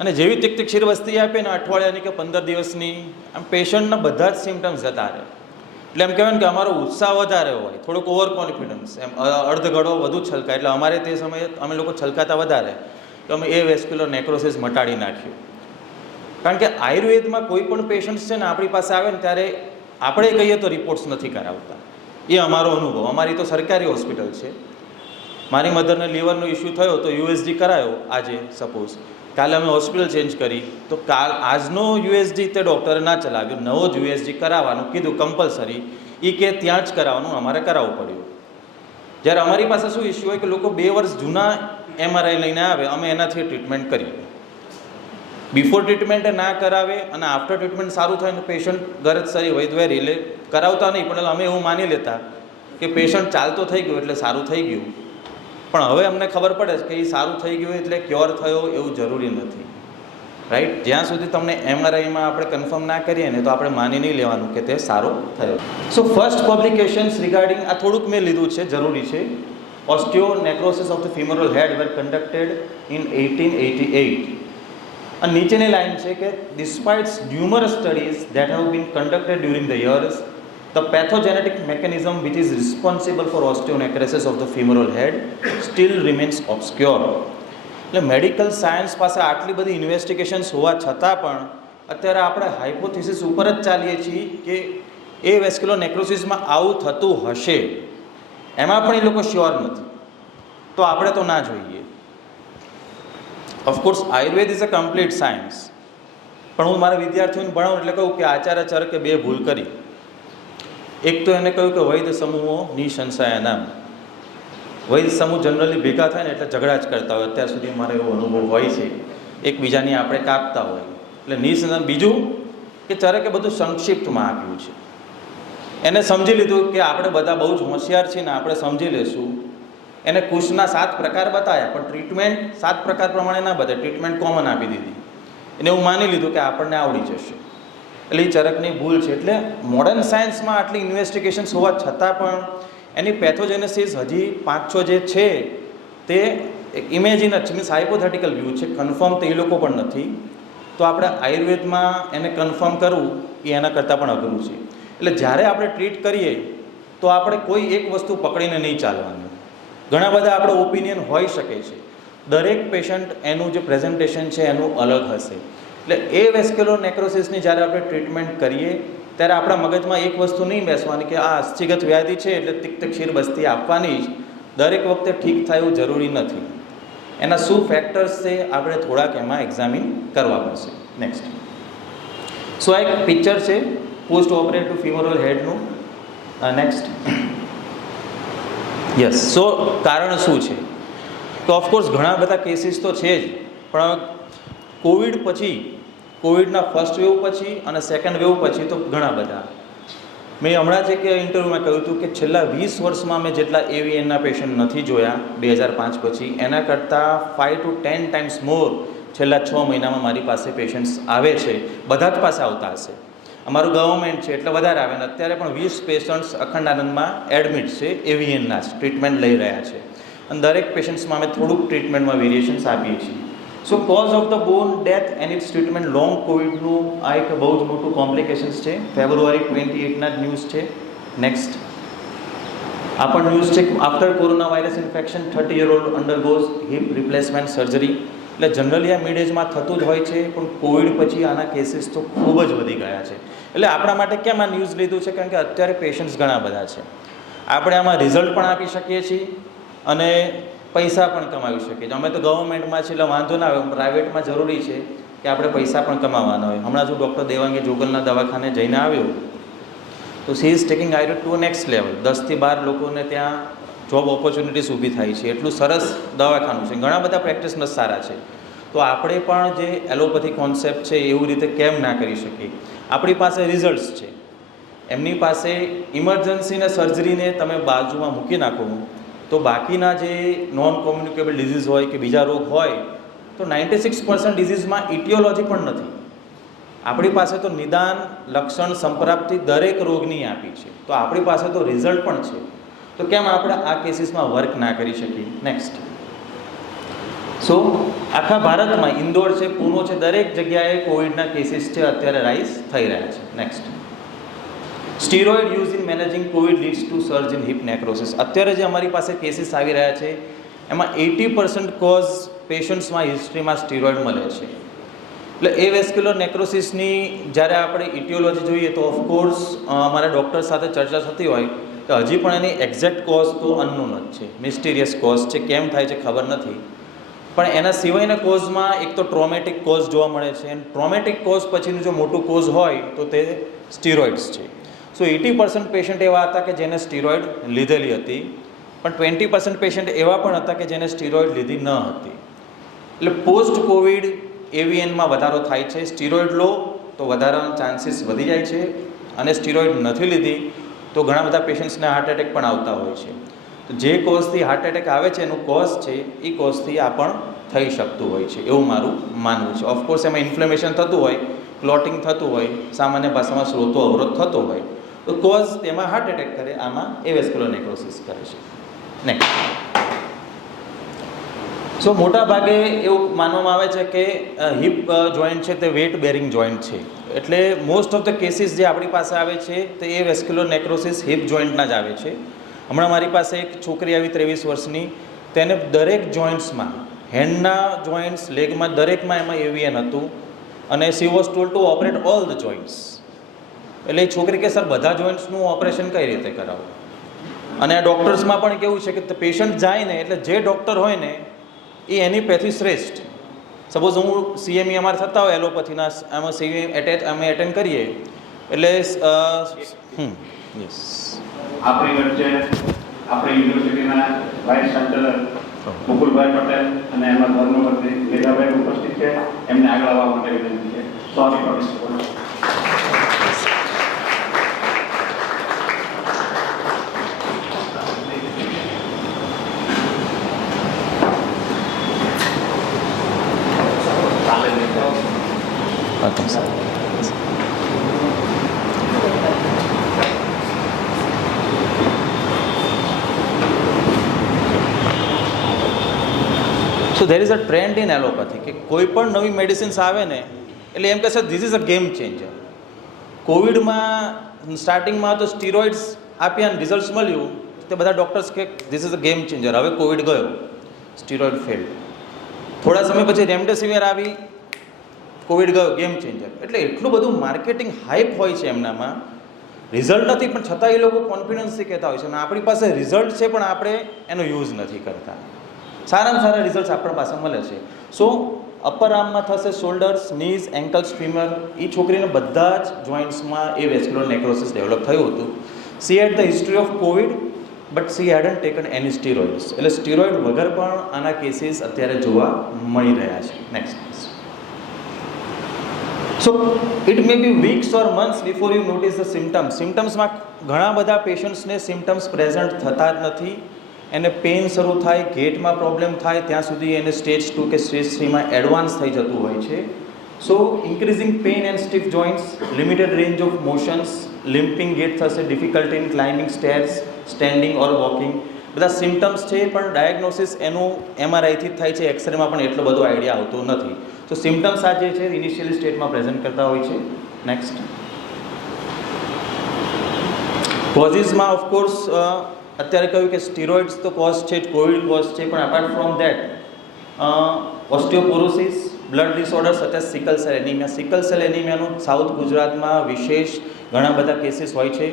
અને જેવી તિક્ત ક્ષીરવસ્તી આપે ને અઠવાડિયાની કે 15 દિવસની, આમ પેશન્ટના બધા જ સિમ્ટમ્સ જતા રહે. એટલે એમ કહેવાય ને કે અમારો ઉત્સાહ વધારે હોય, થોડુંક ઓવર કોન્ફિડન્સ, એમ અર્ધઘડો વધુ છલકાય. એટલે અમારે તે સમયે અમે લોકો છલકાતા વધારે કે અમે એ વેસ્ક્યુલર નેક્રોસિસ મટાડી નાખ્યું. કારણ કે આયુર્વેદમાં કોઈ પણ પેશન્ટ છે ને આપણી પાસે આવે ને ત્યારે આપણે કહીએ તો રિપોર્ટ્સ નથી કરાવતા. એ અમારો અનુભવ. અમારી તો સરકારી હોસ્પિટલ છે. મારી મધરને લીવરનો ઇસ્યુ થયો તો યુએસજી કરાયો આજે, સપોઝ કાલે અમે હોસ્પિટલ ચેન્જ કરી તો આજનો યુએસજી તે ડૉક્ટરે ના ચલાવ્યો, નવો જ યુએસજી કરાવવાનું કીધું કમ્પલસરી. એ કે ત્યાં જ કરાવવાનું, અમારે કરાવવું પડ્યું. જ્યારે અમારી પાસે શું ઇસ્યુ હોય કે લોકો 2 વર્ષ જૂના MRI લઈને આવે, અમે એનાથી ટ્રીટમેન્ટ કરીએ. બિફોર ટ્રીટમેન્ટ ના કરાવે અને આફ્ટર ટ્રીટમેન્ટ સારું થાય ને પેશન્ટ ગરજ સરી વૈદ્યવેરી એટલે કરાવતા નહીં, પણ અમે એવું માની લેતા કે પેશન્ટ ચાલતો થઈ ગયો એટલે સારું થઈ ગયું. પણ હવે અમને ખબર પડે છે કે એ સારું થઈ ગયું એટલે ક્યોર થયો એવું જરૂરી નથી, રાઈટ. જ્યાં સુધી તમને MRIમાં આપણે કન્ફર્મ ના કરીએ ને તો આપણે માની નહીં લેવાનું કે તે સારો થયો. સો ફર્સ્ટ પબ્લિકેશન્સ રિગાર્ડિંગ આ થોડુંક મેં લીધું છે, જરૂરી છે. Osteonecrosis of the femoral head were conducted in 1888. અને નીચેની લાઈન છે કે despite numerous studies that have been conducted during the years, the pathogenetic mechanism which is responsible for osteonecrosis of the femoral head still remains obscure. એટલે medical science પાસે આટલી બધી investigations હોવા છતાં પણ અત્યારે આપણે હાઇપોથિસિસ ઉપર જ ચાલીએ છીએ કે એ વેસ્ક્યુલર નેક્રોસિસમાં આવું થતું હશે, એમાં પણ એ લોકો શ્યોર નથી. તો આપણે તો ના જોઈએ. Of course Ayurveda is a complete science, પણ હું મારા વિદ્યાર્થીઓને ભણાવું એટલે કહું કે આચાર્ય ચરકે 2 ભૂલ કરી. એક તો એને કહ્યું કે વૈદ્ય સમૂહો નિસંશય નામ. વૈદ્ય સમૂહ જનરલી ભેગા થાય ને એટલે ઝઘડા જ કરતા હોય. અત્યાર સુધી મારો એવો અનુભવ હોય છે, એકબીજાની આપણે કાપતા હોય એટલે નિસંશય. બીજું કે ચરકે બધું સંક્ષિપ્તમાં આપ્યું છે. એને સમજી લીધું કે આપણે બધા બહુ જ હોશિયાર છીએ ને આપણે સમજી લેશું. એને કુશના 7 પ્રકાર બતાવ્યા પણ ટ્રીટમેન્ટ 7 પ્રકાર પ્રમાણે ના બતાવે, ટ્રીટમેન્ટ કોમન આપી દીધી. એને એવું માની લીધું કે આપણને આવડી જશે. એટલે એ ચરકની ભૂલ છે. એટલે મોડર્ન સાયન્સમાં આટલી ઇન્વેસ્ટિગેશન્સ હોવા છતાં પણ એની પેથોજેનેસિસ હજી 5-6 જે છે તે ઇમેજિન જ મીન્સ હાઇપોથેટિકલ વ્યૂ છે, કન્ફર્મ તો એ લોકો પણ નથી. તો આપણે આયુર્વેદમાં એને કન્ફર્મ કરવું એ એના કરતાં પણ અઘરું છે. એટલે જ્યારે આપણે ટ્રીટ કરીએ તો આપણે કોઈ એક વસ્તુ પકડીને નહીં ચાલવાનું. ઘણા બધા આપણો ઓપિનિયન હોઈ શકે છે. દરેક પેશન્ટ એનું જે પ્રેઝન્ટેશન છે એનું અલગ હશે. એટલે એ વેસ્ક્યુલર નેક્રોસિસની જ્યારે આપણે ટ્રીટમેન્ટ કરીએ ત્યારે આપણા મગજમાં એક વસ્તુ નહીં બેસવાની કે આ અસ્થિગત વ્યાધિ છે એટલે તિક્ત ક્ષીરબસ્તી આપવાની જ. દરેક વખતે ઠીક થાય એવું જરૂરી નથી. એના શું ફેક્ટર્સ છે આપણે થોડાક એમાં એક્ઝામિન કરવા પડશે. નેક્સ્ટ. સો આ એક પિક્ચર છે પોસ્ટ ઓપરેટિવ ફીમોરલ હેડનું. નેક્સ્ટ. યસ. સો કારણ શું છે? તો ઓફકોર્સ ઘણા બધા કેસીસ તો છે જ, પણ કોવિડ પછી, કોવિડના ફર્સ્ટ વેવ પછી અને સેકન્ડ વેવ પછી તો ઘણા બધા. મેં હમણાં જ એક ઇન્ટરવ્યૂમાં કહ્યું હતું કે છેલ્લા 20 વર્ષમાં મેં જેટલા AVNના પેશન્ટ નથી જોયા 2005 પછી, એના કરતાં 5 to 10 ટાઈમ્સ મોર છેલ્લા 6 મહિનામાં મારી પાસે પેશન્ટ્સ આવે છે. બધા જ પાસે આવતા હશે. અમારું ગવર્મેન્ટ છે એટલે વધારે આવે ને અત્યારે પણ 20 પેશન્ટ્સ અખંડ આનંદમાં એડમિટ છે, AVNના જ ટ્રીટમેન્ટ લઈ રહ્યા છે. અને દરેક પેશન્ટ્સમાં અમે થોડુંક ટ્રીટમેન્ટમાં વેરિએશન્સ આપીએ છીએ. So cause of the bone death and its treatment long કોવિડનું આ એક બહુ જ મોટું કોમ્પ્લિકેશન્સ છે. ફેબ્રુઆરી 28ના જ ન્યૂઝ છે. નેક્સ્ટ. આ પણ ન્યૂઝ છે કે after corona virus infection 30-year-old undergoes hip replacement surgery. એટલે જનરલી આ મિડ એજમાં થતું જ હોય છે, પણ કોવિડ પછી આના કેસીસ તો ખૂબ જ વધી ગયા છે. એટલે આપણા માટે કેમ આ ન્યૂઝ લીધું છે? કારણ કે અત્યારે પેશન્ટ્સ ઘણા બધા છે. આપણે આમાં રિઝલ્ટ પણ આપી શકીએ છીએ અને પૈસા પણ કમાવી શકીએ છીએ. અમે તો ગવર્મેન્ટમાં છે એટલે વાંધો ના આવે. પ્રાઇવેટમાં જરૂરી છે કે આપણે પૈસા પણ કમાવાના હોય. હમણાં જો ડૉક્ટર દેવાંગી જોગલના દવાખાને જઈને આવ્યો તો she is taking Ayurveda to next level. 10 થી 12 લોકોને ત્યાં જોબ ઓપોર્ચ્યુનિટીઝ ઊભી થાય છે. એટલું સરસ દવાખાનું છે. ઘણા બધા પ્રેક્ટિશનર્સ સારા છે. તો આપણે પણ જે એલોપેથી કોન્સેપ્ટ છે એવું રીતે કેમ ના કરી શકીએ? આપણી પાસે રિઝલ્ટ્સ છે, એમની પાસે ઇમરજન્સીને સર્જરીને તમે બાજુમાં મૂકી નાખો તો બાકીના જે નોન કોમ્યુનિકેબલ ડિઝીઝ હોય કે બીજા રોગ હોય તો 96% ડિઝીઝમાં ઇટિયોલોજી પણ નથી. આપણી પાસે તો નિદાન, લક્ષણ, સંપ્રાપ્તિ દરેક રોગની આપી છે. તો આપણી પાસે તો રિઝલ્ટ પણ છે. તો કેમ આપણે આ કેસીસમાં વર્ક ના કરી શકીએ? નેક્સ્ટ. સો આખા ભારતમાં ઇન્દોર છે, પૂનો છે, દરેક જગ્યાએ કોવિડના કેસીસ છે અત્યારે રાઇઝ થઈ રહ્યા છે. Next, steroid use in managing Covid leads to surge in hip necrosis. અત્યારે જે અમારી પાસે કેસીસ આવી રહ્યા છે એમાં 80% કોઝ પેશન્ટ્સમાં હિસ્ટ્રીમાં સ્ટીરોઇડ મળે છે. એટલે એ વેસ્ક્યુલર નેક્રોસિસની જ્યારે આપણે ઇટિયોલોજી જોઈએ તો ઓફકોર્સ અમારા ડૉક્ટર સાથે ચર્ચા થતી હોય કે હજી પણ એની એક્ઝેક્ટ કોઝ તો અનનોન જ છે, મિસ્ટીરિયસ કોઝ છે, કેમ થાય છે ખબર નથી. પણ એના સિવાયના કોઝમાં એક તો ટ્રોમેટિક કોઝ જોવા મળે છે, અને ટ્રોમેટિક કોઝ પછીનું જો મોટું કોઝ હોય તો તે સ્ટીરોઇડ્સ છે. સો 80% પેશન્ટ એવા હતા કે જેને સ્ટીરોઇડ લીધેલી હતી, પણ 20% પેશન્ટ એવા પણ હતા કે જેને સ્ટીરોઇડ લીધી ન હતી. એટલે પોસ્ટ કોવિડ એવીએનમાં વધારો થાય છે. સ્ટીરોઇડ લો તો વધારાના ચાન્સીસ વધી જાય છે, અને સ્ટીરોઇડ નથી લીધી તો ઘણા બધા પેશન્ટ્સને હાર્ટ એટેક પણ આવતા હોય છે. તો જે કોઝથી હાર્ટ એટેક આવે છે એનું કોઝ છે એ કોઝથી આ પણ થઈ શકતું હોય છે, એવું મારું માનવું છે. ઓફકોર્સ એમાં ઇન્ફ્લેમેશન થતું હોય, ક્લોટિંગ થતું હોય, સામાન્ય ભાષામાં સ્રોતો અવરોધ થતો હોય તો કોઝ તેમાં હાર્ટ એટેક કરે, આમાં એવેસ્ક્યુલર નેક્રોસિસ કરે છે. નેક્સ્ટ, સો મોટા ભાગે એવું માનવામાં આવે છે કે હિપ જોઈન્ટ છે તે વેટ બેરિંગ જોઈન્ટ છે. એટલે મોસ્ટ ઓફ ધ કેસીસ જે આપણી પાસે આવે છે તે એ વેસ્ક્યુલર નેક્રોસિસ હિપ જોઈન્ટના જ આવે છે. હમણાં મારી પાસે એક છોકરી આવી 23 વર્ષની, તેને દરેક જોઈન્ટ્સમાં, હેન્ડના જોઈન્ટ્સ, લેગમાં, દરેકમાં એમાં એવીએન હતું, અને she was told to operate all the joints. એટલે એ છોકરી કે સર બધા જોઈન્ટ્સનું ઓપરેશન કઈ રીતે કરાવું? અને આ ડૉક્ટર્સમાં પણ કેવું છે કે પેશન્ટ જાય ને એટલે જે ડૉક્ટર હોય ને એ એનીપેથી શ્રેષ્ઠ. સપોઝ હું સીએમઈ અમારે થતા હોય એલોપેથીના, આમાં સીએમઈ અમે એટેન્ડ કરીએ એટલે યસ આપણી વચ્ચે આપણી યુનિવર્સિટીના વાઇસ ચાન્સેલર મુકુલભાઈ પટેલ અને એમાં ધર્મપત્ની મેઘાભાઈ ઉપસ્થિત છે. એમને આગળ આવવા માટે વિનંતી છે. Sorry for so there is a trend in allopathy કે કોઈ પણ નવી મેડિસિન્સ આવે ને એટલે એમ કહેશે this is a game changer. કોવિડમાં સ્ટાર્ટિંગમાં તો સ્ટીરોઇડ્સ આપ્યા અને રિઝલ્ટ મળ્યું, તે બધા ડૉક્ટર્સ કે this is a game changer. હવે કોવિડ ગયો, સ્ટીરોઇડ ફેલ્ડ. થોડા સમય પછી રેમડેસિવિર આવી, કોવિડ ગયો, ગેમ ચેન્જર. એટલે એટલું બધું માર્કેટિંગ હાઇપ હોય છે એમનામાં, રિઝલ્ટ નથી પણ છતાં એ લોકો કોન્ફિડન્સથી કહેતા હોય છે. અને આપણી પાસે રિઝલ્ટ છે પણ આપણે એનો યુઝ નથી કરતા. સારામાં સારા રિઝલ્ટ આપણા પાસે મળે છે. સો અપર આર્મમાં થશે, શોલ્ડર્સ, નીઝ, એન્કલ્સ, ફીમર, એ છોકરીને બધા જ જોઈન્ટ્સમાં એ વેસ્ક્યુલર નેક્રોસિસ ડેવલપ થયું હતું. She had the history of covid but she hadn't taken any steroids. એટલે સ્ટીરોઇડ વગર પણ આના કેસીસ અત્યારે જોવા મળી રહ્યા છે. Next, so it may be weeks or months before you notice the symptoms. સિમ્ટમ્સમાં ઘણા બધા પેશન્ટ્સને સિમ્ટમ્સ પ્રેઝન્ટ થતા જ નથી. એને પેઇન શરૂ થાય, ગેટમાં પ્રોબ્લેમ થાય, ત્યાં સુધી એને સ્ટેજ 2 કે સ્ટેજ 3માં એડવાન્સ થઈ જતું હોય છે. So increasing pain and stiff joints, limited range of motions, limping gait થશે, difficulty in climbing stairs, standing or walking, બધા સિમ્ટમ્સ છે. પણ ડાયગ્નોસિસ એનું એમઆરઆઈથી જ થાય છે, એક્સરેમાં પણ એટલો બધો આઈડિયા આવતો નથી. તો સિમ્ટમ્સ આ જે છે ઇનિશિયલી સ્ટેટમાં પ્રેઝન્ટ કરતા હોય છે. નેક્સ્ટ, કોઝિસમાં ઓફકોર્સ અત્યારે કહ્યું કે સ્ટીરોઇડ્સ તો કોઝ છે જ, કોવિડ કોઝ છે, પણ apart from that osteoporosis, blood disorders such as sickle cell anaemia. Sickle cell એનિમિયાનું સાઉથ ગુજરાતમાં વિશેષ ઘણા બધા કેસીસ હોય છે.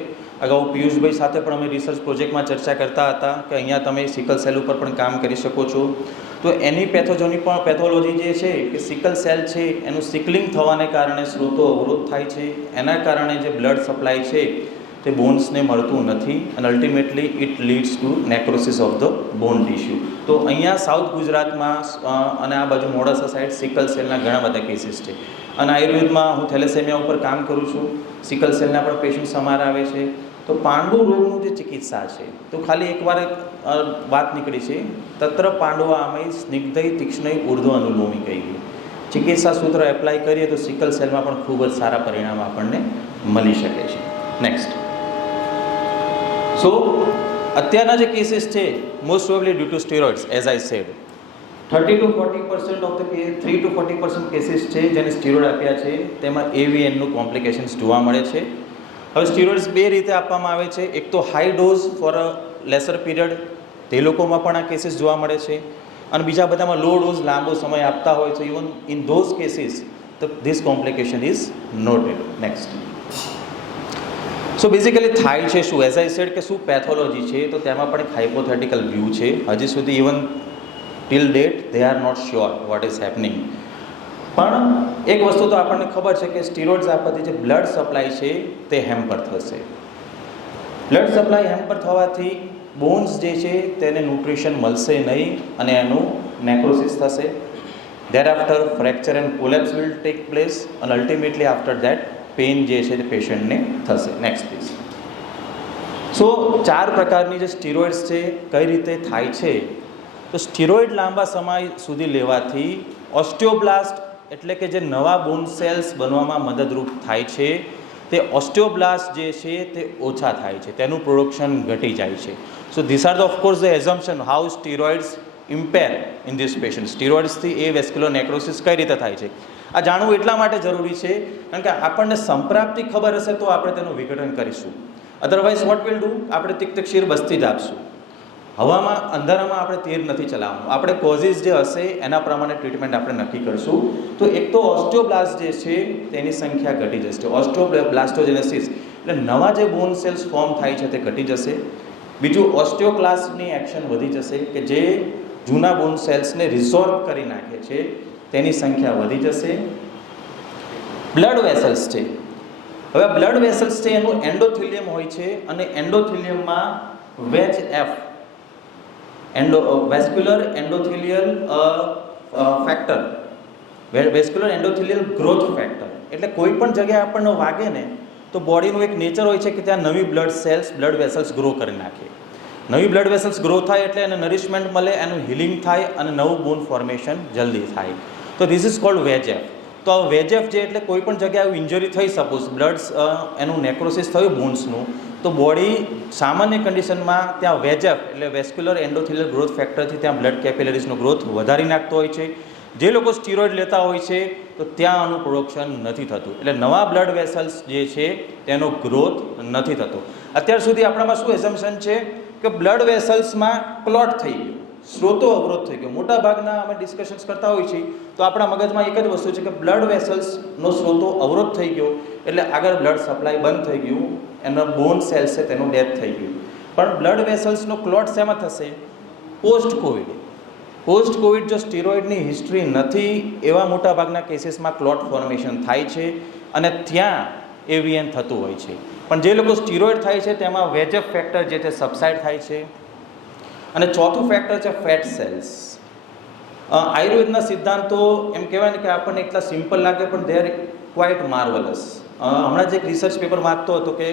અગાઉ પિયુષભાઈ સાથે પણ અમે રિસર્ચ પ્રોજેક્ટમાં ચર્ચા કરતા હતા કે અહીંયા તમે સિકલ સેલ ઉપર પણ કામ કરી શકો છો. તો એની પેથોલોજી જે છે કે સિકલ સેલ છે એનું સિકલિંગ થવાને કારણે સ્રોતો અવરોધ થાય છે, એના કારણે જે બ્લડ સપ્લાય છે તે બોન્સને મળતું નથી, અને ultimately it leads to necrosis of the bone tissue. તો અહીંયા સાઉથ ગુજરાતમાં અને આ બાજુ મોડાસા સાઈડ સિકલ સેલના ઘણા બધા કેસીસ છે. અને આયુર્વેદમાં હું થેલેસેમિયા ઉપર કામ કરું છું, સિકલ સેલના પણ પેશન્ટ્સ અમારા આવે છે. તો પાંડુ રોગનું જે ચિકિત્સા છે તો ખાલી એકવાર વાત નીકળી છે, તત્ર પાંડવા આમય સ્નિગ્ધય તીક્ષ્ણય ઉર્ધ્વ અનુલોમી કહી ગઈ. ચિકિત્સા સૂત્ર એપ્લાય કરીએ તો સિકલ સેલમાં પણ ખૂબ જ સારા પરિણામ આપણને મળી શકે છે. નેક્સ્ટ, સો અત્યારના જે કેસીસ છે most probably due to steroids as I said. 30 to 40% of the 3 to 40% cases છે જેને સ્ટીરોઇડ આપ્યા છે તેમાં એવીએનનું કોમ્પ્લિકેશન્સ જોવા મળે છે. હવે સ્ટીરોઇડ્સ બે રીતે આપવામાં આવે છે. એક તો high dose for a laser period, તે લોકોમાં પણ આ કેસીસ જોવા મળે છે, અને બીજા બધામાં લો ડોઝ લાંબો સમય આપતા હોય તો even in those cases this complication is noted. Next. So basically થાય છે શું, એઝ આઈ સેડ કે શું પેથોલોજી છે, તો તેમાં પણ એક હાઇપોથેટિકલ વ્યૂ છે. હજી સુધી even till date they are not sure what is happening. પણ એક વસ્તુ તો આપણને ખબર છે કે સ્ટીરોઇડ્સ આપવાથી જે બ્લડ સપ્લાય છે તે હેમ્પર થશે. બ્લડ સપ્લાય હેમ્પર થવાથી બોન્સ જે છે તેને ન્યુટ્રિશન મળશે નહીં અને એનું નેક્રોસિસ થશે. There after fracture and collapse will take place અને અલ્ટિમેટલી આફ્ટર દેટ પેઇન જે છે તે પેશન્ટને થશે. Next please. સો 4 પ્રકારની જે સ્ટીરોઇડ્સ છે કઈ રીતે થાય છે, તો સ્ટીરોઇડ લાંબા સમય સુધી લેવાથી ઓસ્ટિયોબ્લાસ્ટ એટલે કે જે નવા બોન સેલ્સ બનવામાં મદદરૂપ થાય છે તે ઓસ્ટિયોબ્લાસ્ટ જે છે તે ઓછા થાય છે, તેનું પ્રોડક્શન ઘટી જાય છે. So this are the of course the assumption how steroids impair in this patient. સ્ટીરોઇડ્સથી એ વેસ્ક્યુલર નેક્રોસિસ કઈ રીતે થાય છે આ જાણવું એટલા માટે જરૂરી છે કારણ કે આપણને સંપ્રાપ્તિ ખબર હશે તો આપણે તેનું વિઘટન કરીશું. અધરવાઇઝ વોટ વિલ ડુ, આપણે તિક્તક્ષીર બસ્તી જ આપશું. હવામાં અંધારામાં આપણે તીર નથી ચલાવવાનું. આપણે કોઝિસ જે હશે એના પ્રમાણે ટ્રીટમેન્ટ આપણે નક્કી કરીશું. તો એક તો ઓસ્ટિયોબ્લાસ્ટ જે છે તેની સંખ્યા ઘટી જશે. ઓસ્ટિયોબ્લાસ્ટોજેનેસિસ એટલે નવા જે બોન સેલ્સ ફોર્મ થાય છે તે ઘટી જશે. બીજું ઓસ્ટિયોક્લાસ્ટની એક્શન વધી જશે કે જે જૂના બોન સેલ્સને રિઝોર્વ કરી નાખે છે તેની સંખ્યા વધી જશે. બ્લડ વેસલ્સ છે, હવે બ્લડ વેસલ્સ છે એનું એન્ડોથેલિયમ હોય છે અને એન્ડોથેલિયમમાં VEGF vascular endothelial factor, vascular endothelial growth factor એટલે કોઈ પણ જગ્યાએ આપણને વાગે ને તો બોડીનું એક નેચર હોય છે કે ત્યાં નવી blood cells blood vessels grow કરી નાખે. નવી બ્લડ વેસલ્સ ગ્રો થાય એટલે એને નરિશમેન્ટ મળે, એનું હિલિંગ થાય અને નવું બોન ફોર્મેશન જલ્દી થાય. તો ધીસ ઇઝ કોલ્ડ VEGF. તો આ VEGF જે એટલે કોઈ પણ જગ્યાએ ઇન્જરી થઈ, સપોઝ બ્લડ એનું નેક્રોસિસ થયું બોન્સનું, તો બોડી સામાન્ય કન્ડિશનમાં ત્યાં VEGF એટલે વેસ્ક્યુલર એન્ડોથેલિયલ ગ્રોથ ફેક્ટરથી ત્યાં બ્લડ કેપિલરીઝનો ગ્રોથ વધારી નાખતો હોય છે. જે લોકો સ્ટીરોઇડ લેતા હોય છે તો ત્યાં આનું પ્રોડક્શન નથી થતું, એટલે નવા બ્લડ વેસલ્સ જે છે તેનો ગ્રોથ નથી થતો. અત્યાર સુધી આપણામાં શું એઝમ્પશન છે કે બ્લડ વેસલ્સમાં ક્લોટ થઈ ગયું, સ્રોતો અવરોધ થઈ ગયો. મોટા ભાગના અમે ડિસ્કશન્સ કરતા હોઈએ છીએ તો આપણા મગજમાં એક જ વસ્તુ છે કે બ્લડ વેસલ્સનો સ્રોતો અવરોધ થઈ ગયો એટલે આગળ બ્લડ સપ્લાય બંધ થઈ ગયું, એનો બોન સેલ્સ છે તેનું ડેથ થઈ ગયું. પણ બ્લડ વેસલ્સનો ક્લોટ શેમાં થશે? Post Covid. પોસ્ટ કોવિડ જો સ્ટીરોઇડની હિસ્ટ્રી નથી એવા મોટા ભાગના કેસીસમાં ક્લોટ ફોર્મેશન થાય છે અને ત્યાં એવીએન થતું હોય છે. પણ જે લોકો સ્ટીરોઇડ થાય છે તેમાં VEGF ફેક્ટર જે તે સબસાઇડ થાય છે. અને ચોથું ફેક્ટર છે ફેટ સેલ્સ. આયુર્વેદના સિદ્ધાંતો એમ કહેવાય ને કે આપણને એટલા સિમ્પલ લાગે પણ દે આર ક્વાઇટ માર્વલસ. હમણાં જ એક રિસર્ચ પેપર વાંચતો હતો કે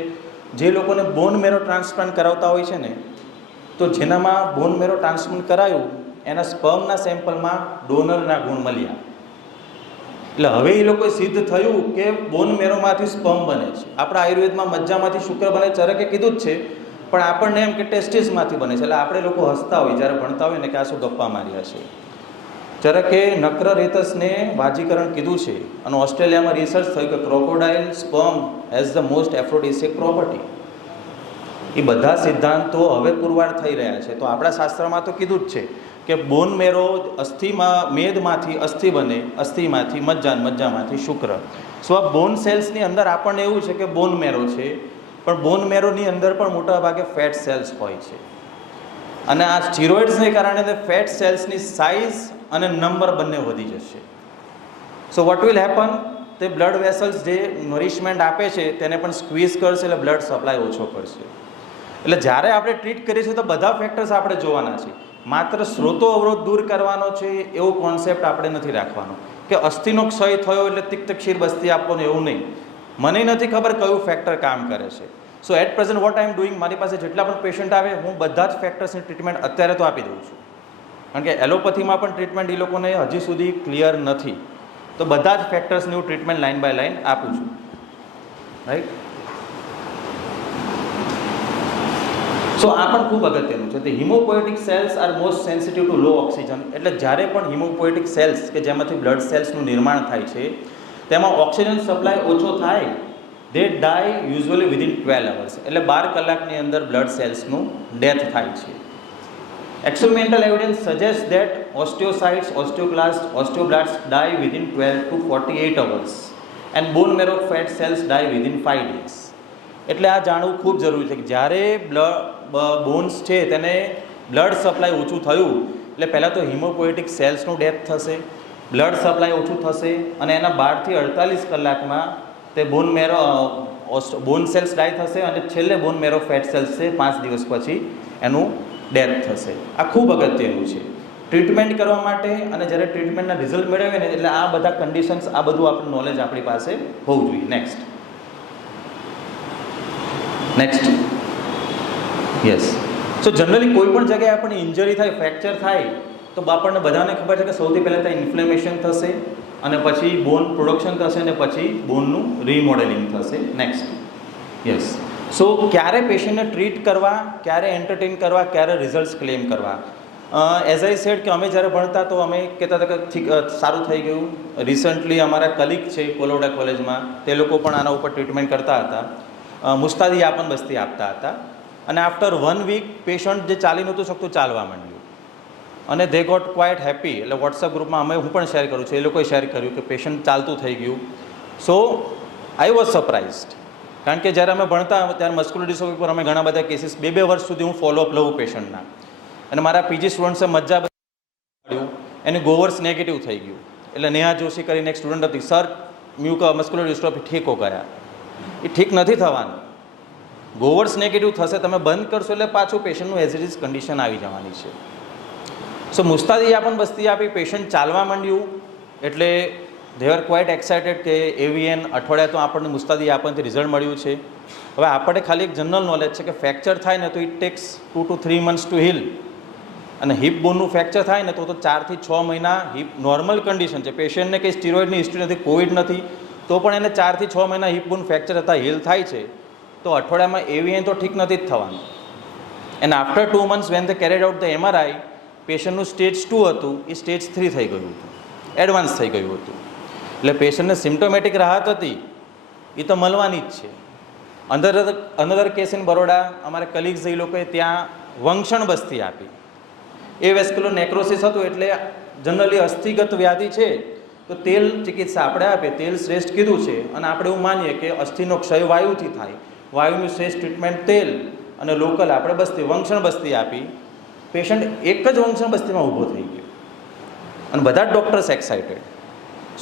જે લોકોને બોન મેરો ટ્રાન્સપ્લાન્ટ કરાવતા હોય છે ને, તો જેનામાં બોન મેરો ટ્રાન્સપ્લાન્ટ કરાયું એના સ્પર્મના સેમ્પલમાં ડોનરના ગુણ મળ્યા. એટલે હવે એ લોકોએ સિદ્ધ થયું કે બોન મેરોમાંથી સ્પર્મ બને છે. આપણા આયુર્વેદમાં મજ્જામાંથી શુક્ર બને, ચરકે કીધું જ છે, પણ આપણને એમ કે ટેસ્ટિસમાંથી બને છે. એટલે આપણે લોકો હસતા હોય જ્યારે ભણતા હોય ને કે આ શું ગપ્પા માર્યા છે. ચરકે નક્ર રેતસને વાજીકરણ કીધું છે અને ઓસ્ટ્રેલિયામાં રિસર્ચ થયું કે crocodile sperm has the most aphrodisiac property. એ બધા સિદ્ધાંતો હવે પુરવાર થઈ રહ્યા છે. તો આપણા શાસ્ત્રમાં તો કીધું જ છે કે બોન મેરો અસ્થિમાં મેદમાંથી અસ્થિ બને, અસ્થિમાંથી મજ્જા, મજ્જામાંથી શુક્ર. સો આ બોન સેલ્સની અંદર આપણને એવું છે કે બોન મેરો છે, પણ બોન મેરોની અંદર પણ મોટા ભાગે ફેટ સેલ્સ હોય છે. અને આ સ્ટીરોઇડ્સને કારણે ફેટ સેલ્સની સાઇઝ અને નંબર બંને વધી જશે. સો વોટ વિલ હેપન, તે બ્લડ વેસલ્સ જે નરિશમેન્ટ આપે છે તેને પણ સ્ક્વીઝ કરશે એટલે બ્લડ સપ્લાય ઓછો કરશે. એટલે જ્યારે આપણે ટ્રીટ કરીએ છીએ તો બધા ફેક્ટર્સ આપણે જોવાના છે. માત્ર સ્રોતો અવરોધ દૂર કરવાનો છે એવો કોન્સેપ્ટ આપણે નથી રાખવાનો કે અસ્થિનો ક્ષય થયો એટલે તિક્તક્ષીર બસ્તી આપવાનું, એવું નહીં. મને નથી ખબર કયું ફેક્ટર કામ કરે છે. So at present what I am doing, મારી પાસે જેટલા પણ પેશન્ટ આવે હું બધા જ ફેક્ટર્સની ટ્રીટમેન્ટ અત્યારે તો આપી દઉં છું. કારણ કે એલોપેથીમાં પણ ટ્રીટમેન્ટ એ લોકોને હજી સુધી ક્લિયર નથી, તો બધા જ ફેક્ટર્સની હું ટ્રીટમેન્ટ લાઇન બાય લાઇન આપું છું. રાઈટ. સો આ પણ ખૂબ અગત્યનું છે. The haemopoietic cells are most sensitive to low oxygen. એટલે જ્યારે પણ હિમોપોએટિક સેલ્સ કે જેમાંથી બ્લડ સેલ્સનું નિર્માણ થાય છે તેમાં ઓક્સિજન સપ્લાય ઓછો થાય, દે ડાય યુઝ્યુઅલી વિધિન 12 hours. એટલે 12 કલાકની અંદર બ્લડ સેલ્સનું ડેથ થાય છે. Experimental evidence suggests that osteocytes, osteoclasts, osteoblasts die within 12 to 48 hours and bone marrow fat cells die within 5 days. એટલે આ જાણવું ખૂબ જરૂરી છે કે જ્યારે બોન્સ છે તેને બ્લડ સપ્લાય ઓછું થયું એટલે પહેલાં તો હિમોપોએટિક સેલ્સનું ડેથ થશે, બ્લડ સપ્લાય ઓછું થશે અને એના 12 થી 48 કલાકમાં તે બોન સેલ્સ ડાય થશે અને છેલ્લે બોન મેરો ફેટ સેલ્સ છે 5 દિવસ પછી એનું ડેથ થશે. આ ખૂબ અગત્યનું છે ટ્રીટમેન્ટ કરવા માટે. અને જ્યારે ટ્રીટમેન્ટના રિઝલ્ટ મેળવીએ ને એટલે આ બધા કન્ડિશન્સ, આ બધું આપણું નોલેજ આપણી પાસે હોવું જોઈએ. Next yes. સો જનરલી કોઈ પણ જગ્યાએ આપણને ઇન્જરી થાય, ફ્રેક્ચર થાય તો આપણને બધાને ખબર છે કે સૌથી પહેલાં ત્યાં ઇન્ફ્લેમેશન થશે અને પછી બોન પ્રોડક્શન થશે અને પછી બોનનું રીમોડેલિંગ થશે. Next yes. સો ક્યારે પેશન્ટને ટ્રીટ કરવા, ક્યારે એન્ટરટેન કરવા, ક્યારે રિઝલ્ટ્સ ક્લેમ કરવા. એઝ આઈ સેડ કે અમે જ્યારે ભણતા તો અમે કહેતા હતા કે સારું થઈ ગયું. રિસન્ટલી અમારા કલીગ છે કોલોડા કોલેજમાં, તે લોકો પણ આના ઉપર ટ્રીટમેન્ટ કરતા હતા. મુસ્તાદી યાપન બસ્તી આપતા હતા અને આફ્ટર 1 વીક પેશન્ટ જે ચાલી નહોતું શકતું ચાલવા માંડ્યું અને દે ગોટ ક્વાઇટ હેપી. એટલે વોટ્સઅપ ગ્રુપમાં હું પણ શેર કરું છું, એ લોકોએ શેર કર્યું કે પેશન્ટ ચાલતું થઈ ગયું. સો આઈ વોઝ સરપ્રાઇઝડ, કારણ કે જ્યારે અમે ભણતા ત્યારે મસ્ક્યુલર ડિસ્ટ્રોફી પર અમે ઘણા બધા કેસીસ 2 વર્ષ સુધી હું ફોલોઅપ લઉં પેશન્ટના. અને મારા પીજી સ્ટુડન્ટ્સે મજા પાડ્યું, એનું ગોવર્સ નેગેટિવ થઈ ગયું. એટલે નેહા જોશી કરીને એક સ્ટુડન્ટ હતી, સર મસ્ક્યુલર ડિસ્ટ્રોફી ઠીક હો ગયા. એ ઠીક નથી થવાનું. ગોવર્સ નેગેટિવ થશે, તમે બંધ કરશો એટલે પાછું પેશન્ટનું એઝ ઇટ ઇઝ કન્ડિશન આવી જવાની છે. સો મુસ્તાદી યાપન બસ્તી આપી, પેશન્ટ ચાલવા માંડ્યું એટલે દે આર ક્વાઇટ એક્સાઇટેડ કે એવીએન અઠવાડિયા તો આપણને મુસ્તાદી યાપનથી રિઝલ્ટ મળ્યું છે. હવે આપણે ખાલી એક જનરલ નોલેજ છે કે ફ્રેક્ચર થાય ને તો it tax 2 to 3 months to heal. અને હિપ બોનનું ફ્રેક્ચર થાય ને તો 4 થી 6 મહિના હિપ નોર્મલ કન્ડિશન છે. પેશન્ટને કંઈ સ્ટીરોઇડની હિસ્ટ્રી નથી, કોવિડ નથી, તો પણ એને 4 થી 6 મહિના હિપ બોન ફ્રેક્ચર થતાં હીલ થાય છે. તો અઠવાડિયામાં એવીએન તો ઠીક નથી જ થવાનું. And after 2 months when they carried out the MRI, પેશન્ટનું સ્ટેજ 2 હતું એ સ્ટેજ 3 થઈ ગયું હતું, એડવાન્સ થઈ ગયું હતું. એટલે પેશન્ટને સિમ્ટોમેટિક રાહત હતી એ તો મળવાની જ છે. અનધર કેસ ઇન બરોડા, અમારે કલીગ્સ એ લોકોએ ત્યાં વંક્ષણ બસ્તી આપી. એ વેસ્ક્યુલર નેક્રોસિસ હતું એટલે જનરલી અસ્થિગત વ્યાધિ છે તો તેલ ચિકિત્સા આપણે આપીએ, તેલ શ્રેષ્ઠ કીધું છે અને આપણે એવું માનીએ કે અસ્થિનો ક્ષય વાયુથી થાય, વાયુનું શ્રેષ્ઠ ટ્રીટમેન્ટ તેલ અને લોકલ આપણે બસ્તી વંક્ષણ બસ્તી આપી. પેશન્ટ એક જ વંક્ષણ બસ્તીમાં ઊભો થઈ ગયો અને બધા જ ડૉક્ટર્સ એક્સાઇટેડ.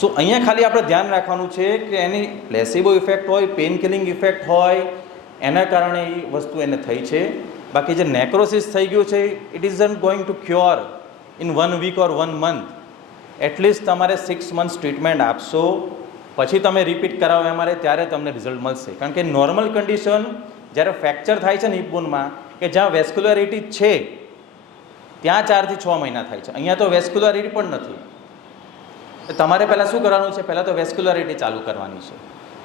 સો અહીંયા ખાલી આપણે ધ્યાન રાખવાનું છે કે એની પ્લેસિબો ઇફેક્ટ હોય, પેઇન કિલિંગ ઇફેક્ટ હોય, એના કારણે એ વસ્તુ એને થઈ છે. બાકી જે નેક્રોસિસ થઈ ગયું છે it is not going to cure in 1 week or 1 month. At least તમારે 6 months ટ્રીટમેન્ટ આપશો પછી તમે રિપીટ કરાવો એમારે, ત્યારે તમને રિઝલ્ટ મળશે. કારણ કે નોર્મલ કન્ડિશન જ્યારે ફ્રેક્ચર થાય છે ને હિપ બોનમાં કે જ્યાં વેસ્ક્યુલારિટી છે ત્યાં 4 થી 6 મહિના થાય છે. અહીંયા તો વેસ્ક્યુલારિટી પણ નથી. તમારે પહેલાં શું કરવાનું છે? પહેલાં તો વેસ્ક્યુલારિટી ચાલુ કરવાની છે,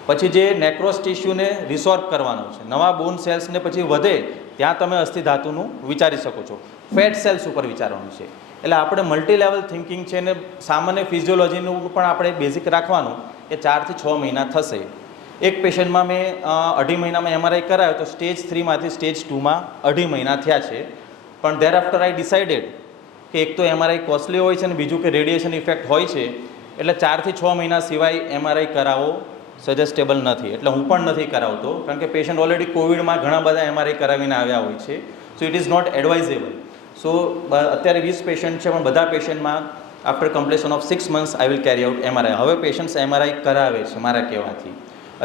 પછી જે નેક્રોસ ટિશ્યુને રિસોર્બ કરવાનો છે, નવા બોન સેલ્સને પછી વધે ત્યાં તમે અસ્થિ ધાતુનું વિચારી શકો છો. ફેટ સેલ્સ ઉપર વિચારવાનું છે. એટલે આપણે મલ્ટી લેવલ થિંકિંગ છે ને સામાન્ય ફિઝિયોલોજીનું પણ આપણે બેઝિક રાખવાનું કે 4 થી 6 મહિના થશે. એક પેશન્ટમાં મેં 2.5 મહિનામાં MRI કરાયો તો સ્ટેજ 3 માંથી સ્ટેજ 2માં 2.5 મહિના થયા છે. પણ ધેર આફ્ટર આઈ ડિસાઇડેડ કે એક તો MRI કોસ્ટલી હોય છે ને બીજું કે રેડિયેશન ઇફેક્ટ હોય છે, એટલે 4 થી 6 મહિના સિવાય MRI કરાવવો સજેસ્ટેબલ નથી. એટલે હું પણ નથી કરાવતો, કારણ કે પેશન્ટ ઓલરેડી કોવિડમાં ઘણા બધા MRI કરાવીને આવ્યા હોય છે. So it is not advisable. So અત્યારે 20 પેશન્ટ છે પણ બધા પેશન્ટમાં after completion of 6 months I will carry out MRI. હવે પેશન્ટ્સ MRI કરાવે છે મારા કહેવાથી.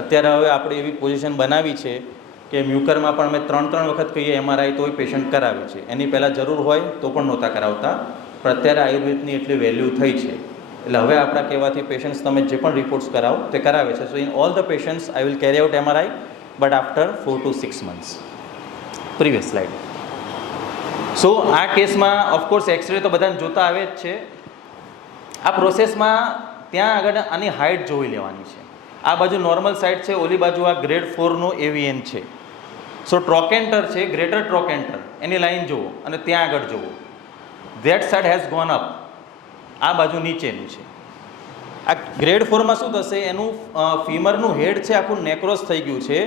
અત્યારે હવે આપણે એવી પોઝિશન બનાવી છે કે મ્યુકરમાં પણ અમે 3 વખત કહીએ MRI તોય પેશન્ટ કરાવે છે. એની પહેલાં જરૂર હોય તો પણ નહોતા કરાવતા, પણ અત્યારે આયુર્વેદની એટલી વેલ્યુ થઈ છે એટલે હવે આપણા કહેવાથી પેશન્ટ્સ તમે જે પણ રિપોર્ટ્સ કરાવો તે કરાવે છે. So in all the patients I will carry out MRI but after 4 to 6 months. Previous slide. So આ કેસમાં ઓફકોર્સ એક્સરે તો બધાને જોતા આવે જ છે. આ પ્રોસેસમાં ત્યાં આગળ આની હાઇટ જોઈ લેવાની છે. આ બાજુ નોર્મલ સાઇડ છે, ઓલી બાજુ આ ગ્રેડ 4નો AVN છે. સો ટ્રોકેન્ટર છે, ગ્રેટર ટ્રોકેન્ટર, એની લાઈન જુઓ અને ત્યાં આગળ જુઓ, that side has gone up, આ બાજુ નીચેનું છે. આ ગ્રેડ 4માં શું થશે, એનું ફીમરનું હેડ છે આખું નેક્રોસ થઈ ગયું છે,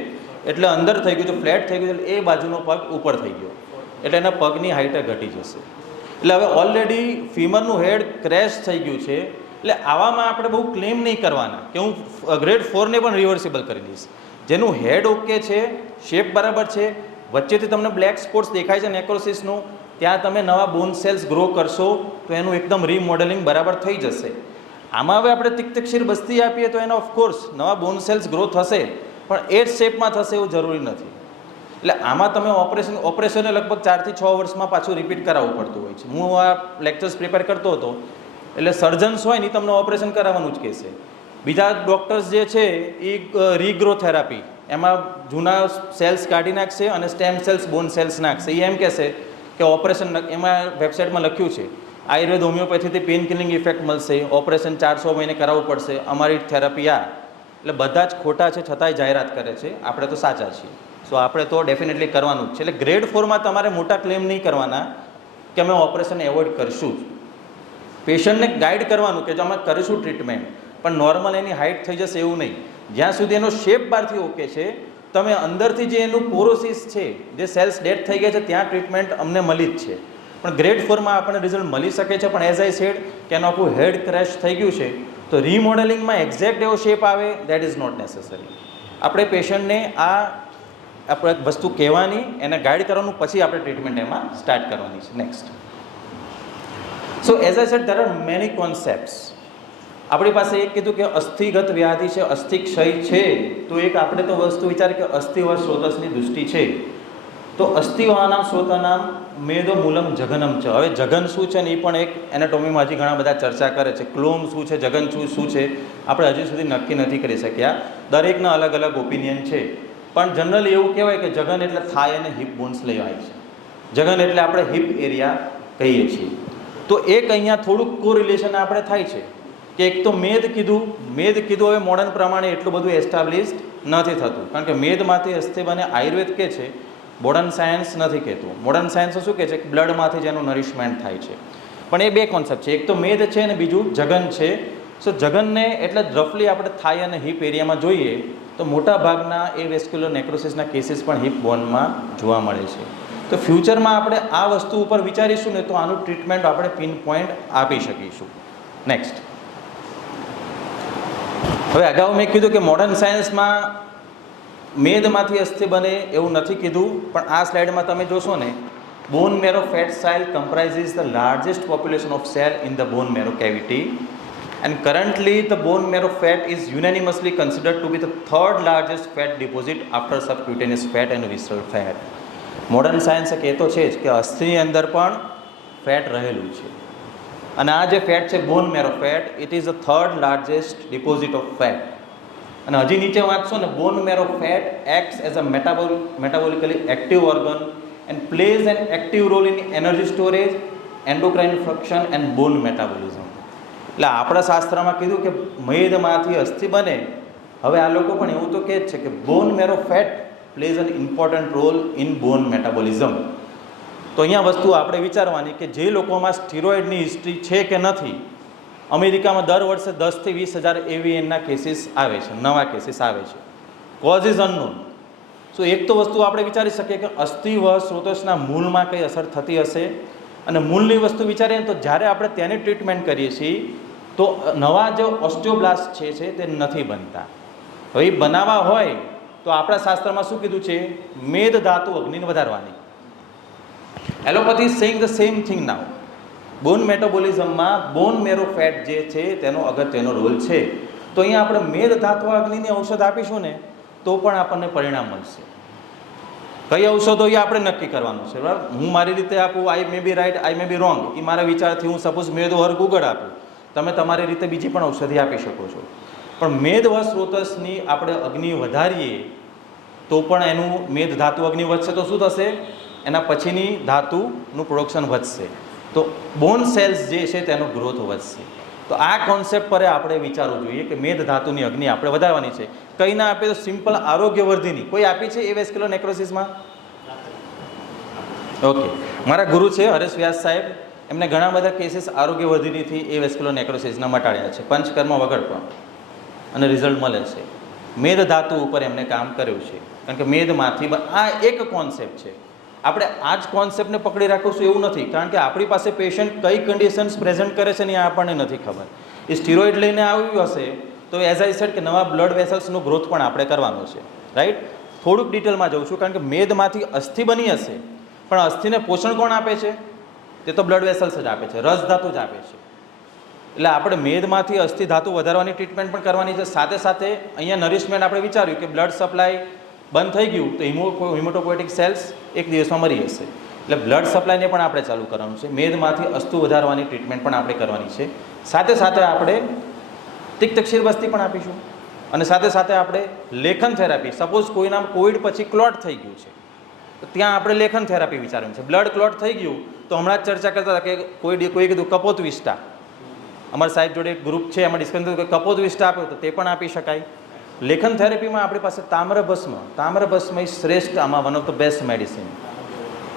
એટલે અંદર થઈ ગયું છે, ફ્લેટ થઈ ગયું છે, એ બાજુનો પગ ઉપર થઈ ગયો, એટલે એના પગની હાઈટે ઘટી જશે. એટલે હવે ઓલરેડી ફીમરનું હેડ ક્રેશ થઈ ગયું છે, એટલે આવામાં આપણે બહુ ક્લેમ નહીં કરવાના કે હું ગ્રેડ 4ને પણ રિવર્સિબલ કરી દઈશ. જેનું હેડ ઓકે છે, શેપ બરાબર છે, વચ્ચેથી તમને બ્લેક સ્પોટ્સ દેખાય છે નેક્રોસિસનું, ત્યાં તમે નવા બોન સેલ્સ ગ્રો કરશો તો એનું એકદમ રીમોડેલિંગ બરાબર થઈ જશે. આમાં હવે આપણે તિક્તક્ષીર બસ્તી આપીએ તો એનો ઓફકોર્સ નવા બોન સેલ્સ ગ્રો થશે, પણ એ જ શેપમાં થશે એવું જરૂરી નથી. એટલે આમાં તમે ઓપરેશનને લગભગ 4 થી 6 વર્ષમાં પાછું રિપીટ કરાવવું પડતું હોય છે. હું આ લેક્ચર્સ પ્રિપેર કરતો હતો, એટલે સર્જન્સ હોય ને તમને ઓપરેશન કરાવવાનું જ કહેશે. બીજા ડૉક્ટર્સ જે છે એ રીગ્રો થેરાપી, એમાં જૂના સેલ્સ કાઢી નાખશે અને સ્ટેમ સેલ્સ, બોન સેલ્સ નાખશે. એ એમ કહેશે કે ઓપરેશન, એમાં વેબસાઇટમાં લખ્યું છે આયુર્વેદ હોમિયોપેથીથી પેઇન કિલિંગ ઇફેક્ટ મળશે, ઓપરેશન 400 મહિને કરાવવું પડશે, અમારી થેરાપી આ. એટલે બધા જ ખોટા છે છતાંય જાહેરાત કરે છે, આપણે તો સાચા છીએ. સો આપણે તો ડેફિનેટલી કરવાનું જ છે. એટલે ગ્રેડ 4માં તમારે મોટા ક્લેમ નહીં કરવાના કે અમે ઓપરેશન એવોઇડ કરીશું. પેશન્ટને ગાઈડ કરવાનું કે જો અમે કરીશું ટ્રીટમેન્ટ, પણ નોર્મલ એની હાઇટ થઈ જશે એવું નહીં. જ્યાં સુધી એનો શેપ બહારથી ઓકે છે, તમે અંદરથી જે એનું પોરોસિસ છે, જે સેલ્સ ડેડ થઈ ગયા છે, ત્યાં ટ્રીટમેન્ટ અમને મળી જ છે. પણ ગ્રેડ 4માં આપણને રિઝલ્ટ મળી શકે છે, પણ એઝ આઈ સેડ કે એનું આખું હેડ ક્રેશ થઈ ગયું છે, તો રીમોડેલિંગમાં એક્ઝેક્ટ એવો શેપ આવે દેટ ઇઝ નોટ નેસેસરી. આપણે પેશન્ટને આ આપણે વસ્તુ કહેવાની, એને ગાઈડ કરવાનું, પછી આપણે ટ્રીટમેન્ટ એમાં સ્ટાર્ટ કરવાની છે. Next, so as I sad there are many concepts. આપણી પાસે એક કીધું કે અસ્થિગત વ્યાધિ છે, અસ્થિ ક્ષય છે, તો એક આપણે તો વસ્તુ વિચારે કે અસ્થિવહ સ્રોતસની દૃષ્ટિ છે, તો અસ્થિવાનામ સ્રોતાનામ મેદો મૂલમ જઘનમ છે. હવે જઘન શું છે ને એ પણ એક એનાટોમીમાં હજી ઘણા બધા ચર્ચા કરે છે. ક્લોમ શું છે, જઘન શું છે, આપણે હજી સુધી નક્કી નથી કરી શક્યા. દરેકના અલગ અલગ ઓપિનિયન છે, પણ જનરલી એવું કહેવાય કે જઘન એટલે થાય અને હિપ બોન્સ લેવાય છે. જઘન એટલે આપણે હિપ એરિયા કહીએ છીએ. તો એક અહીંયા થોડુંક કોરિલેશન આપણે થાય છે કે એક તો મેદ કીધું હવે મોડર્ન પ્રમાણે એટલું બધું એસ્ટાબ્લિશ્ડ નથી થતું, કારણ કે મેદમાંથી અસ્થિ બને આયુર્વેદ કહે છે, મોડર્ન સાયન્સ નથી કહેતું. મોડર્ન સાયન્સ શું કહે છે કે બ્લડમાંથી જેનું નરિશમેન્ટ થાય છે. પણ એ બે કોન્સેપ્ટ છે, એક તો મેદ છે અને બીજું જઘન છે. સો જઘનને એટલે રફલી આપણે થાઈ અને હિપ એરિયામાં જોઈએ તો મોટા ભાગના એ વેસ્ક્યુલર નેક્રોસિસના કેસીસ પણ હિપ બોનમાં જોવા મળે છે. તો ફ્યુચરમાં આપણે આ વસ્તુ ઉપર વિચારીશું ને તો આનું ટ્રીટમેન્ટ આપણે પિન પોઈન્ટ આપી શકીશું. નેક્સ્ટ, હવે અગાઉ મેં કીધું કે મોડર્ન સાયન્સમાં મેદમાંથી અસ્થિ બને એવું નથી કીધું, પણ આ સ્લાઇડમાં તમે જોશો ને, bone marrow fat cell comprises the largest population of cell in the bone marrow cavity, and currently the bone marrow fat is unanimously considered to be the third largest fat deposit after subcutaneous fat and visceral fat. Modern science કહેતો છે જ કે અસ્થિની અંદર પણ fat રહેલું છે, અને આ જે ફેટ છે bone marrow fat, it is the third largest deposit of fat. અને હજી નીચે વાંચશો ને, bone marrow fat acts as a metabolically active organ and plays an active role in energy storage, endocrine function and bone metabolism. એટલે આપણા શાસ્ત્રમાં કીધું કે મેદમાંથી અસ્થિ બને. હવે આ લોકો પણ એવું તો કહે જ છે કે bone marrow fat plays an important role in bone metabolism. તો અહીંયા વસ્તુ આપણે વિચારવાની કે જે લોકોમાં સ્ટીરોઇડની હિસ્ટ્રી છે કે નથી. અમેરિકામાં દર વર્ષે 10 થી 20,000 AVNના કેસીસ આવે છે, નવા કેસીસ આવે છે. Cause is unknown. સો એક તો વસ્તુ આપણે વિચારી શકીએ કે અસ્થિવહ સ્રોતસના મૂળમાં કઈ અસર થતી હશે, અને મૂળની વસ્તુ વિચારીએ તો જ્યારે આપણે તેની ટ્રીટમેન્ટ કરીએ છીએ તો નવા જે ઓસ્ટિયોબ્લાસ્ટ છે તે નથી બનતા. હવે એ બનાવવા હોય તો આપણા શાસ્ત્રમાં શું કીધું છે, મેદ ધાતુ અગ્નિને વધારવાની. Allopathy is saying the same thing now. Bone મેટાબોલિઝમમાં બોન મેરો ફેટ જે છે તેનો અગત્યનો રોલ છે. તો અહીંયા આપણે મેદ ધાતુ અગ્નિની ઔષધ આપીશું ને તો પણ આપણને પરિણામ મળશે. કઈ ઔષધો એ આપણે નક્કી કરવાનું છે, બરાબર. હું મારી રીતે આપું, આઈ મે બી રાઈટ, આઈ મે બી રોંગ, એ મારા વિચારથી હું સપોઝ મેદ હર ગુગળ આપું, તમે તમારી રીતે બીજી પણ ઔષધિ આપી શકો છો. પણ મેદવહ સ્રોતસની આપણે અગ્નિ વધારીએ તો પણ એનું મેદ ધાતુ અગ્નિ વધશે તો શું થશે, એના પછીની ધાતુનું પ્રોડક્શન વધશે, તો બોન સેલ્સ જે છે તેનો ગ્રોથ વધશે. તો આ કોન્સેપ્ટ પર આપણે વિચારવું જોઈએ કે મેદ ધાતુની અગ્નિ આપણે વધારવાની છે. કંઈ ના આપે તો સિમ્પલ આરોગ્યવર્ધિની કોઈ આપી છે એ વેસ્ક્યુલર નેક્રોસિસમાં ઓકે, મારા ગુરુ છે હરેશ વ્યાસ સાહેબ, એમને ઘણા બધા કેસીસ આરોગ્યવર્ધિનીથી એ વેસ્ક્યુલર નેક્રોસિસના મટાડ્યા છે, પંચકર્મ વગર પણ, અને રિઝલ્ટ મળે છે. મેદ ધાતુ ઉપર એમને કામ કર્યું છે, કારણ કે મેદમાંથી આ એક કોન્સેપ્ટ છે. આપણે આ જ કોન્સેપ્ટને પકડી રાખીશું એવું નથી, કારણ કે આપણી પાસે પેશન્ટ કઈ કન્ડિશન્સ પ્રેઝન્ટ કરે છે ને એ આપણને નથી ખબર. એ સ્ટીરોઇડ લઈને આવ્યું હશે તો એઝ આઈ સેડ કે નવા બ્લડ વેસલ્સનો ગ્રોથ પણ આપણે કરવાનો છે, રાઈટ. થોડુંક ડિટેલમાં જઉં છું, કારણ કે મેદમાંથી અસ્થિ બની હશે, પણ અસ્થિને પોષણ કોણ આપે છે? તે તો બ્લડ વેસલ્સ જ આપે છે, રસ ધાતુ જ આપે છે. એટલે આપણે મેદમાંથી અસ્થિ ધાતુ વધારવાની ટ્રીટમેન્ટ પણ કરવાની છે. સાથે સાથે અહીંયા નરિશમેન્ટ આપણે વિચાર્યું કે બ્લડ સપ્લાય બંધ થઈ ગયું તો હિમોટોપોએટિક સેલ્સ એક દિવસમાં મરી જશે, એટલે બ્લડ સપ્લાયને પણ આપણે ચાલુ કરવાનું છે. મેદમાંથી અસ્તુ વધારવાની ટ્રીટમેન્ટ પણ આપણે કરવાની છે. સાથે સાથે આપણે તિક્તક્ષીર બસ્તી પણ આપીશું, અને સાથે સાથે આપણે લેખન થેરાપી. સપોઝ કોઈના કોવિડ પછી ક્લોટ થઈ ગયું છે તો ત્યાં આપણે લેખન થેરાપી વિચાર્યું છે. બ્લડ ક્લોટ થઈ ગયું તો હમણાં જ ચર્ચા કરતા હતા કે કોઈ કીધું કપોત વિસ્ટા, અમારા સાહેબ જોડે એક ગ્રુપ છે એમાં ડિસ્કસ થયું કે કપોત વિસ્ટા આપ્યો તો તે પણ આપી શકાય. લેખન થેરેપીમાં આપણી પાસે તામ્રભસ્મ એ શ્રેષ્ઠ, આમાં one of the best medicine.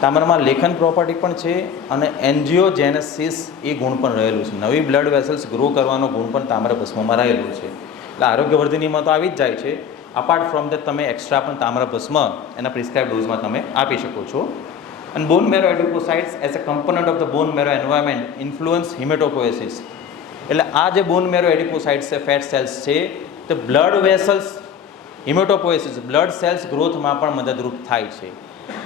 તામ્રમાં લેખન પ્રોપર્ટી પણ છે અને એન્જિયોજેનેસિસ એ ગુણ પણ રહેલું છે. નવી બ્લડ વેસલ્સ ગ્રો કરવાનો ગુણ પણ તામ્રભસ્મમાં રહેલું છે. એટલે આરોગ્યવર્ધિનીમાં તો આવી જ જાય છે. અપાર્ટ ફ્રોમ દેટ તમે એક્સ્ટ્રા પણ તામ્રભસ્મ એના પ્રિસ્ક્રાઇબ ડોઝમાં તમે આપી શકો છો. અને bone marrow adipocytes as a component of the bone marrow environment influence haematopoiesis. એટલે આ જે બોન મેરો એડિપોસાઇટ્સ છે, ફેટ સેલ્સ છે, તો બ્લડ વેસલ્સ હિમેટોપોએસિસ બ્લડ સેલ્સ ગ્રોથમાં પણ મદદરૂપ થાય છે.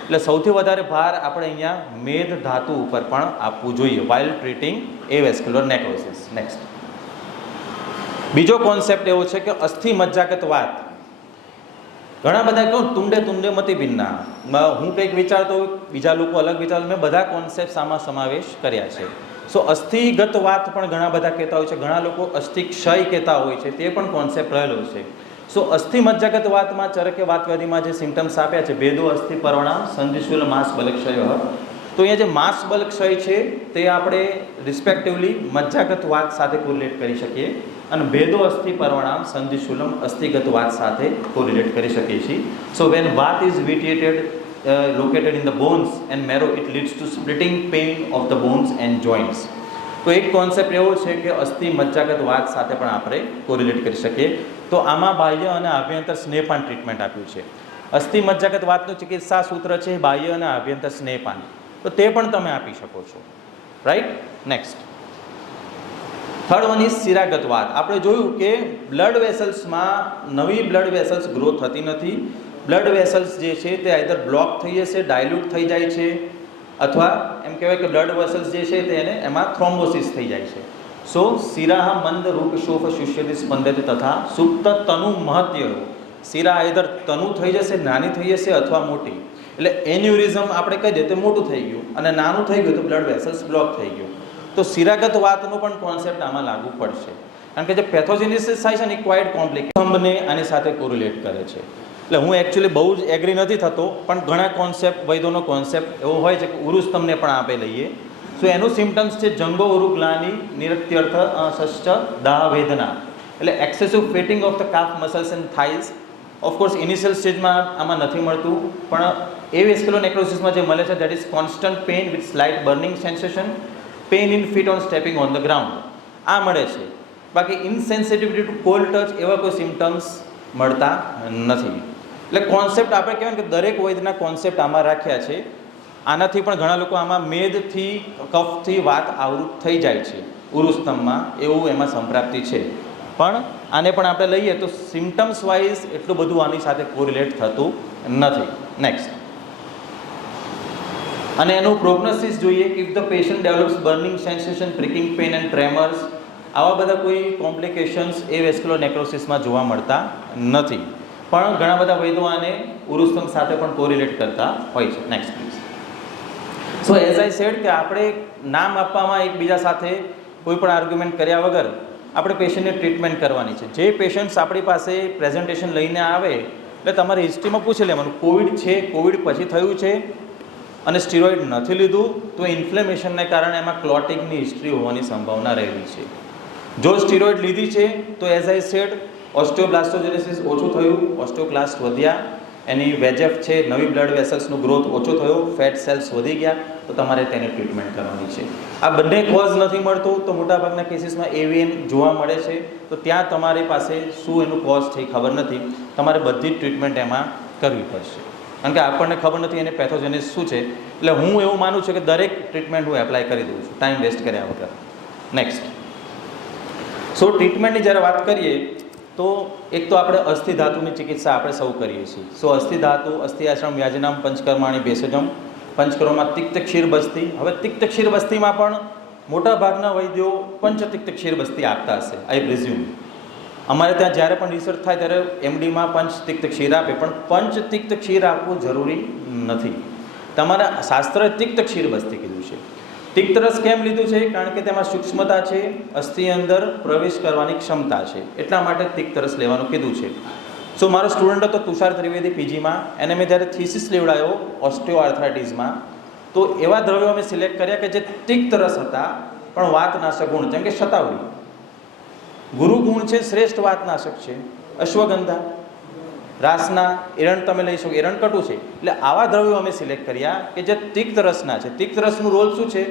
એટલે સૌથી વધારે ભાર આપણે અહીંયા મેદ ધાતુ ઉપર પણ આપવું જોઈએ વાઇલ ટ્રીટિંગ એ વેસ્ક્યુલર નેક્રોસિસ. નેક્સ્ટ બીજો કોન્સેપ્ટ એવો છે કે અસ્થિ મજ્જાગત વાત. ઘણા બધા કહું તુંડે મતી ભિન્ના, હું કંઈક વિચારતો બીજા લોકો અલગ વિચારતો, મેં બધા કોન્સેપ્ટ આમાં સમાવેશ કર્યા છે. સો અસ્થિગત વાત પણ ઘણા બધા કહેતા હોય છે, ઘણા લોકો અસ્થિ ક્ષય કહેતા હોય છે, તે પણ કોન્સેપ્ટ રહેલો છે. સો અસ્થિ મજ્જાગત વાતમાં ચરકે વાતવ્યાધિમાં જે સિમ્ટમ્સ આપ્યા છે, ભેદો અસ્થિ પરવણામ સંધિશૂલ માસ બલક્ષય. તો અહીંયા જે માસ બલક્ષય છે તે આપણે રિસ્પેક્ટિવલી મજ્જાગત વાત સાથે કોરિલેટ કરી શકીએ, અને ભેદો અસ્થિ પરવણામ સંધિશૂલમ અસ્થિગત વાત સાથે કોરિલેટ કરી શકીએ છીએ. સો વેન વાત is વિટિએટેડ located in the bones and marrow, it leads to splitting pain of the bones and joints. તો એક કોન્સેપ્ટ એવો છે કે અસ્થિ મજ્જાગત વાત સાથે પણ આપણે કોરિલેટ કરી શકીએ. તો આમાં બાહ્ય અને આભ્યંતર સ્નેહપાન ટ્રીટમેન્ટ આપ્યું છે. અસ્થિ મજ્જાગત વાતનું ચિકિત્સા સૂત્ર છે બાહ્ય અને આભ્યંતર સ્નેહપાન, તો તે પણ તમે આપી શકો છો, right. Next third one is શિરાગત વાત. આપણે જોયું કે બ્લડ વેસલ્સમાં નવી બ્લડ વેસલ્સ ગ્રો થતી નથી. બ્લડ વેસલ્સ જે છે તે આઈધર બ્લોક થઈ જશે, ડાયલ્યુટ થઈ જાય છે, અથવા એમ કહેવાય કે બ્લડ વેસલ્સ જે છે તેને એમાં થ્રોમ્બોસિસ થઈ જાય છે. સો શિરાહ મંદ રૂપ શોફ શુષ્યતિ સ્પંદતે તથા સુપ્ત તનુ મહત્ય. શિરા આઈધર તનુ થઈ જશે, નાની થઈ જશે, અથવા મોટી. એટલે એન્યુરિઝમ આપણે કહી દઈએ તો મોટું થઈ ગયું, અને નાનું થઈ ગયું તો બ્લડ વેસલ્સ બ્લોક થઈ ગયું. તો શિરાગત વાતનો પણ કોન્સેપ્ટ આમાં લાગુ પડશે, કારણ કે જે પેથોજેનેસિસ થાય છે ને એ ક્વાઇટ કોમ્પ્લિકેટેડ, સ્તંભને આની સાથે કોરિલેટ કરે છે. એટલે હું એકચ્યુઅલી બહુ જ એગ્રી નથી થતો, પણ ઘણા કોન્સેપ્ટ વૈદોનો કોન્સેપ્ટ એવો હોય છે કે ઉરુસ્તંભને પણ આપે લઈએ. સો એનું સિમ્ટમ્સ છે જંગો ઉરુગ્લાની નિરત્યર્થ ષષ્ઠ દાહ વેદના, એટલે excessive fatting of the calf muscles and thighs. Of course initial સ્ટેજમાં આમાં નથી મળતું, પણ એ વેસ્ક્યુલર નેક્રોસિસમાં જે મળે છે that is constant pain with slight burning sensation, pain in feet on stepping on the ground, આ મળે છે. બાકી ઇનસેન્સિટિવિટી ટુ કોલ્ડ ટચ એવા કોઈ સિમ્ટમ્સ મળતા નથી. એટલે કોન્સેપ્ટ આપણે કહેવાય કે દરેક વૈદના કોન્સેપ્ટ આમાં રાખ્યા છે. આનાથી પણ ઘણા લોકો આમાં મેદથી કફથી વાત આવૃત થઈ જાય છે ઉરુસ્તંભમાં, એવું એમાં સંપ્રાપ્તિ છે. પણ આને પણ આપણે લઈએ તો સિમ્ટમ્સ વાઇઝ એટલું બધું આની સાથે કોરિલેટ થતું નથી. નેક્સ્ટ, અને એનું પ્રોગ્નોસિસ જોઈએ કે if the patient develops burning sensation, pricking pain and tremors, આવા બધા કોઈ કોમ્પ્લિકેશન્સ એ વેસ્ક્યુલર નેક્રોસિસમાં જોવા મળતા નથી. પણ ઘણા બધા વૈદો આને ઉરુસ્તંભ સાથે પણ કોરિલેટ કરતા હોય છે. Next please. So as I sad કે આપણે નામ આપવામાં એકબીજા સાથે કોઈ પણ આર્ગ્યુમેન્ટ કર્યા વગર આપણે પેશન્ટને ટ્રીટમેન્ટ કરવાની છે. જે પેશન્ટ્સ આપણી પાસે પ્રેઝન્ટેશન લઈને આવે એટલે તમારે હિસ્ટ્રીમાં પૂછી લેવાનું કોવિડ છે, કોવિડ પછી થયું છે, અને સ્ટીરોઇડ નથી લીધું તો ઇન્ફ્લેમેશનને કારણે એમાં ક્લોટિંગની હિસ્ટ્રી હોવાની સંભાવના રહેલી છે. જો સ્ટીરોઇડ લીધી છે તો એઝ આઈ સેડ ઓસ્ટિયોબ્લાસ્ટોજેનેસિસ ઓછું થયું, ઓસ્ટિયોક્લાસ્ટ વધ્યા, એની વેજેફ છે, નવી બ્લડ વેસલ્સનો ગ્રોથ ઓછો થયો, ફેટ સેલ્સ વધી ગયા, તો તમારે તેની ટ્રીટમેન્ટ કરવાની છે. આ બંને કોઝ નથી મળતું તો મોટાભાગના કેસીસમાં એવીએન જોવા મળે છે, તો ત્યાં તમારી પાસે શું એનું કોઝ છે એ ખબર નથી, તમારે બધી જ ટ્રીટમેન્ટ એમાં કરવી પડશે, કારણ કે આપણને ખબર નથી એને પેથોજેનિસ શું છે. એટલે હું એવું માનું છું કે દરેક ટ્રીટમેન્ટ હું એપ્લાય કરી દઉં છું ટાઈમ વેસ્ટ કર્યા વગર. નેક્સ્ટ, સો ટ્રીટમેન્ટની જ્યારે વાત કરીએ તો એક તો આપણે અસ્થિ ધાતુની ચિકિત્સા આપણે સૌ કરીએ છીએ. સો અસ્થિ ધાતુ, અસ્થિ આશ્રમ, વ્યાજનામ, પંચકર્માણી, ભેષજમ, પંચકર્મમાં તિક્ત ક્ષીર બસ્તી. હવે તિક્ત ક્ષીર બસ્તીમાં પણ મોટાભાગના વૈદ્યો પંચતિક્ત ક્ષીર બસ્તી આપતા હશે, આઈ પ્રિઝ્યુમ. અમારે ત્યાં જ્યારે પણ રિસર્ચ થાય ત્યારે એમડીમાં પંચતિક્ત ક્ષીર આપે, પણ પંચતિક્ત ક્ષીર આપવું જરૂરી નથી. તમારા શાસ્ત્રએ તિક્ત ક્ષીર બસ્તી કીધું છે. તિક્ત રસ કેમ લીધું છે? કારણ કે તેમાં સૂક્ષ્મતા છે, અસ્થિ અંદર પ્રવેશ કરવાની ક્ષમતા છે, એટલા માટે તિક્ત રસ લેવાનું કીધું છે. સો મારો સ્ટુડન્ટ હતો તુષાર ત્રિવેદી પીજીમાં, એને મેં જ્યારે થીસિસ લેવડાયો ઓસ્ટિયો આર્થરાઇટિસમાં, તો એવા દ્રવ્યો અમે સિલેક્ટ કર્યા કે જે તિક્ત રસ હતા પણ વાતનાશક ગુણ, જેમ કે શતાવરી ગુરુ ગુણ છે, શ્રેષ્ઠ વાતનાશક છે. અશ્વગંધા, રાસના, એરણ તમે લઈ શકો, એરણ કટુ છે. એટલે આવા દ્રવ્યો અમે સિલેક્ટ કર્યા કે જે તિક્ત રસના છે. તિક્ત રસનું રોલ શું છે?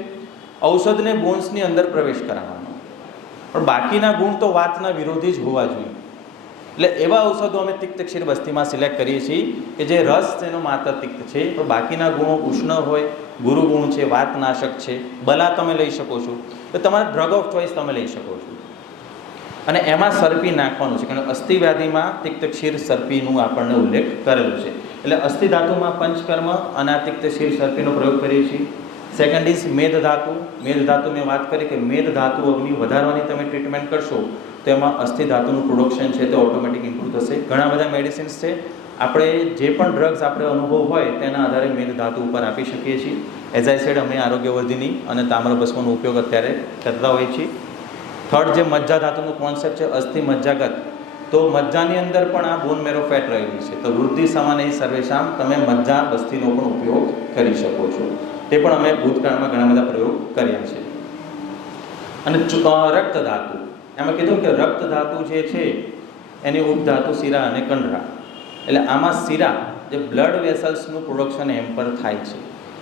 ઔષધને બોન્સની અંદર પ્રવેશ કરાવવાનો, પણ બાકીના ગુણ તો વાતના વિરોધી જ હોવા જોઈએ. એટલે એવા ઔષધો અમે તિક્ત ક્ષીર બસ્તીમાં સિલેક્ટ કરીએ છીએ કે જે રસ તેનો માત્ર તિક્ત છે, પણ બાકીના ગુણો ઉષ્ણ હોય, ગુરુ ગુણ છે, વાતનાશક છે. બલા તમે લઈ શકો છો, તો તમારા ડ્રગ ઓફ ચોઇસ તમે લઈ શકો છો. અને એમાં સરપી નાખવાનું છે, કારણ કે અસ્થિ વ્યાધિમાં તિક્ત ક્ષીર સરપીનું આપણને ઉલ્લેખ કરેલો છે. એટલે અસ્થિ ધાતુમાં પંચકર્મ અને આ તિક્ત ક્ષીર સરપીનો પ્રયોગ કરીએ છીએ. સેકન્ડ ઇઝ મેદ ધાતુ. મેદ ધાતુ મેં વાત કરી કે મેદ ધાતુ અગ્નિ વધારવાની તમે ટ્રીટમેન્ટ કરશો તો એમાં અસ્થિ ધાતુનું પ્રોડક્શન છે તે ઓટોમેટિક ઇમ્પ્રૂવ થશે. ઘણા બધા મેડિસિન્સ છે, આપણે જે પણ ડ્રગ્સ આપણે અનુભવ હોય તેના આધારે મેદ ધાતુ ઉપર આપી શકીએ છીએ. એઝ આઈ સેડ અમે આરોગ્યવર્ધિની અને તામ્રભસ્મનો ઉપયોગ અત્યારે કરતા હોઈએ છીએ. થર્ડ જે મજ્જા ધાતુનું કોન્સેપ્ટ છે અસ્થિ મજ્જાગત, તો મજ્જાની અંદર પણ આ બોન મેરો ફેટ રહેલી છે, તો વૃદ્ધિ સમાને સર્વેશામ તમે મજ્જા બસ્તીનો પણ ઉપયોગ કરી શકો છો. તે પણ અમે ભૂતકાળમાં ઘણા બધા પ્રયોગ કર્યા છે. અને રક્ત ધાતુ, એમાં કીધું કે રક્ત ધાતુ જે છે એની ઉપધાતુ શિરા અને કંડરા. એટલે આમાં શિરા જે બ્લડ વેસલ્સનું પ્રોડક્શન એમ પર થાય છે,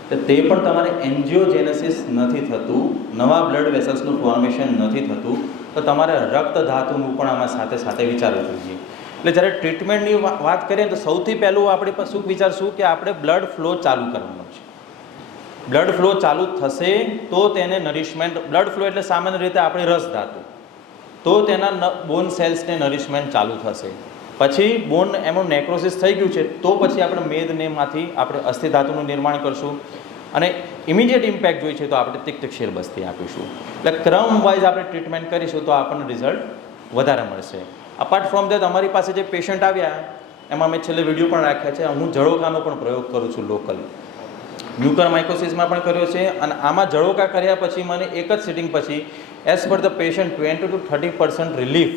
તો તે પણ તમારે એન્જિયોજેનેસિસ નથી થતું, નવા બ્લડ વેસલ્સનું ફોર્મેશન નથી થતું, તો તમારે રક્ત ધાતુનું પણ આમાં સાથે સાથે વિચારવું જોઈએ. એટલે જ્યારે ટ્રીટમેન્ટની વાત કરીએ તો સૌથી પહેલું આપણે શું વિચારશું કે આપણે બ્લડ ફ્લો ચાલુ કરવાનો છે. બ્લડ ફ્લો ચાલુ થશે તો તેને નરિશમેન્ટ, બ્લડ ફ્લો એટલે સામાન્ય રીતે આપણી રસ ધાતુ, તો તેના બોન સેલ્સને નરિશમેન્ટ ચાલુ થશે. પછી બોન એમનું નેક્રોસિસ થઈ ગયું છે તો પછી આપણે મેદનેમાંથી આપણે અસ્થિ ધાતુનું નિર્માણ કરશું, અને ઇમિડિયેટ ઇમ્પેક્ટ જોઈએ છે તો આપણે તિક્ત ક્ષીર બસ્તી આપીશું. એટલે ક્રમ વાઇઝ આપણે ટ્રીટમેન્ટ કરીશું તો આપણને રિઝલ્ટ વધારે મળશે. અપાર્ટ ફ્રોમ દેટ અમારી પાસે જે પેશન્ટ આવ્યા એમાં મેં છેલ્લે વિડીયો પણ રાખ્યા છે. હું જળોકાનો પણ પ્રયોગ કરું છું લોકલ, મ્યુકર માઇકોસિસમાં પણ કર્યો છે. અને આમાં જળોકા કર્યા પછી મને એક જ સિટિંગ પછી as per the patient 20 to 30% relief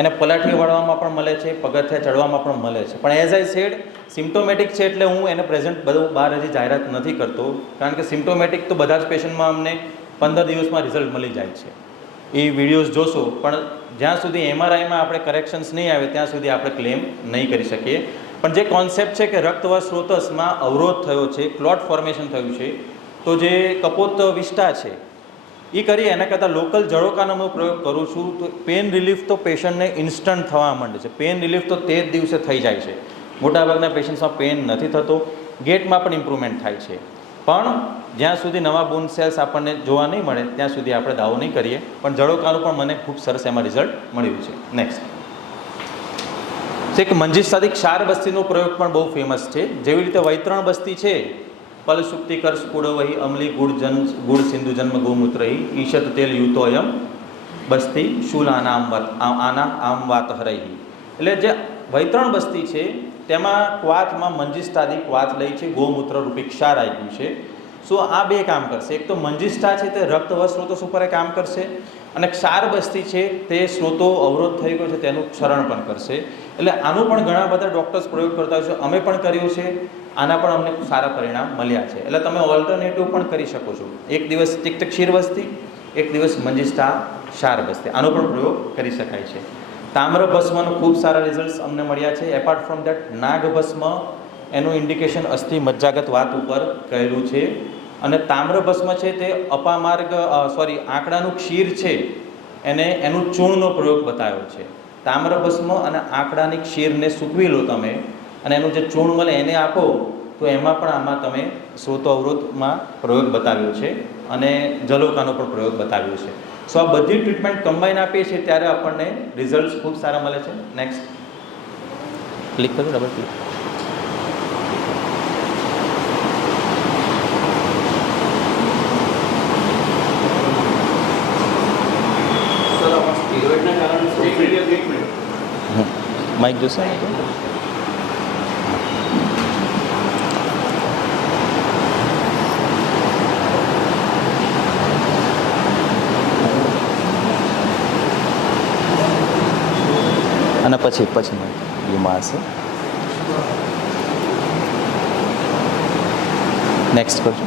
એને પલાઠી વળવામાં પણ મળે છે, પગથિયા ચડવામાં પણ મળે છે. પણ એઝ આઈ સેડ સિમ્ટોમેટિક છે એટલે હું એને પ્રેઝન્ટ બધું બહાર હજી જાહેરાત નથી કરતો, કારણ કે સિમ્ટોમેટિક તો બધા જ પેશન્ટમાં અમને 15 દિવસમાં રિઝલ્ટ મળી જાય છે. એ વિડીયોઝ જોશો, પણ જ્યાં સુધી એમઆરઆઈમાં આપણે કરેક્શન્સ નહીં આવે ત્યાં સુધી આપણે ક્લેમ નહીં કરી શકીએ. પણ જે કોન્સેપ્ટ છે કે રક્તવાસ સ્રોતસમાં અવરોધ થયો છે, ક્લોટ ફોર્મેશન થયું છે, તો જે કપોત વિષ્ટા છે એ કરી એના કરતાં લોકલ જળોકાનો હું પ્રયોગ કરું છું તો પેન રિલીફ તો પેશન્ટને ઇન્સ્ટન્ટ થવા માંડે છે. પેન રિલીફ તો તે જ દિવસે થઈ જાય છે. મોટાભાગના પેશન્ટ્સમાં પેન નથી થતો, ગેટમાં પણ ઇમ્પ્રુવમેન્ટ થાય છે. પણ જ્યાં સુધી નવા બોન સેલ્સ આપણને જોવા નહીં મળે ત્યાં સુધી આપણે દાવો નહીં કરીએ. પણ જળોકાનું પણ મને ખૂબ સરસ એમાં રિઝલ્ટ મળ્યું છે. નેક્સ્ટ એક મંજીષ્ઠાદી ક્ષાર બસ્તીનો પ્રયોગ પણ બહુ ફેમસ છે. જેવી રીતે વૈતરણ બસ્તી છે, પલ સુક્તિ કર સ્ફુડવહી અમલી ગુડ સિંધુ જન્મ ગૌમૂત્રહી ઈશત તેલ યુતોયમ બસ્તી શૂલ આના આમ વાત હરહી. એટલે જે વૈતરણ બસ્તી છે તેમાં ક્વાથમાં મંજીષ્ઠાદી ક્વાથ લઈ છે, ગૌમૂત્ર રૂપી ક્ષાર આવી ગયું છે. સો આ બે કામ કરશે. એક તો મંજીષ્ઠા છે તે રક્તવસ સ્રોતો ઉપર કામ કરશે, અને ક્ષાર બસ્તી છે તે સ્રોતો અવરોધ થઈ ગયો છે તેનું ક્ષરણ પણ કરશે. એટલે આનું પણ ઘણા બધા ડૉક્ટર્સ પ્રયોગ કરતા હોય છે, અમે પણ કર્યું છે. આના પણ અમને સારા પરિણામ મળ્યા છે. એટલે તમે ઓલ્ટરનેટિવ પણ કરી શકો છો. એક દિવસ તિક્ત ક્ષીર બસ્તી, એક દિવસ મંજીષ્ઠા ક્ષાર બસ્તી, આનો પણ પ્રયોગ કરી શકાય છે. તામ્રભસ્મનો ખૂબ સારા રિઝલ્ટ્સ અમને મળ્યા છે. એપાર્ટ ફ્રોમ દેટ નાગભસ્મ એનું ઇન્ડિકેશન અસ્થિ મજ્જાગત વાત ઉપર કહેલું છે. અને તામ્રભસ્મ છે તે અપામાર્ગ આંકડાનું ક્ષીર છે એનું ચૂર્ણનો પ્રયોગ બતાવ્યો છે. તામ્રભસ્મ અને આંકડાની ક્ષીરને સૂકવી લો તમે અને એનું જે ચૂર્ણ મળે એને આપો તો એમાં પણ આમાં તમે સ્રોતો અવરોધમાં પ્રયોગ બતાવ્યો છે અને જલોકાનો પણ પ્રયોગ બતાવ્યો છે. સો આ બધી ટ્રીટમેન્ટ કમ્બાઈન આપીએ છીએ ત્યારે આપણને રિઝલ્ટ ખૂબ સારા મળે છે. નેક્સ્ટ ક્લિક કરો, ડબલ ક્લિક. માઇક જોશે અને પછી એમાં હશે. નેક્સ્ટ કરજો.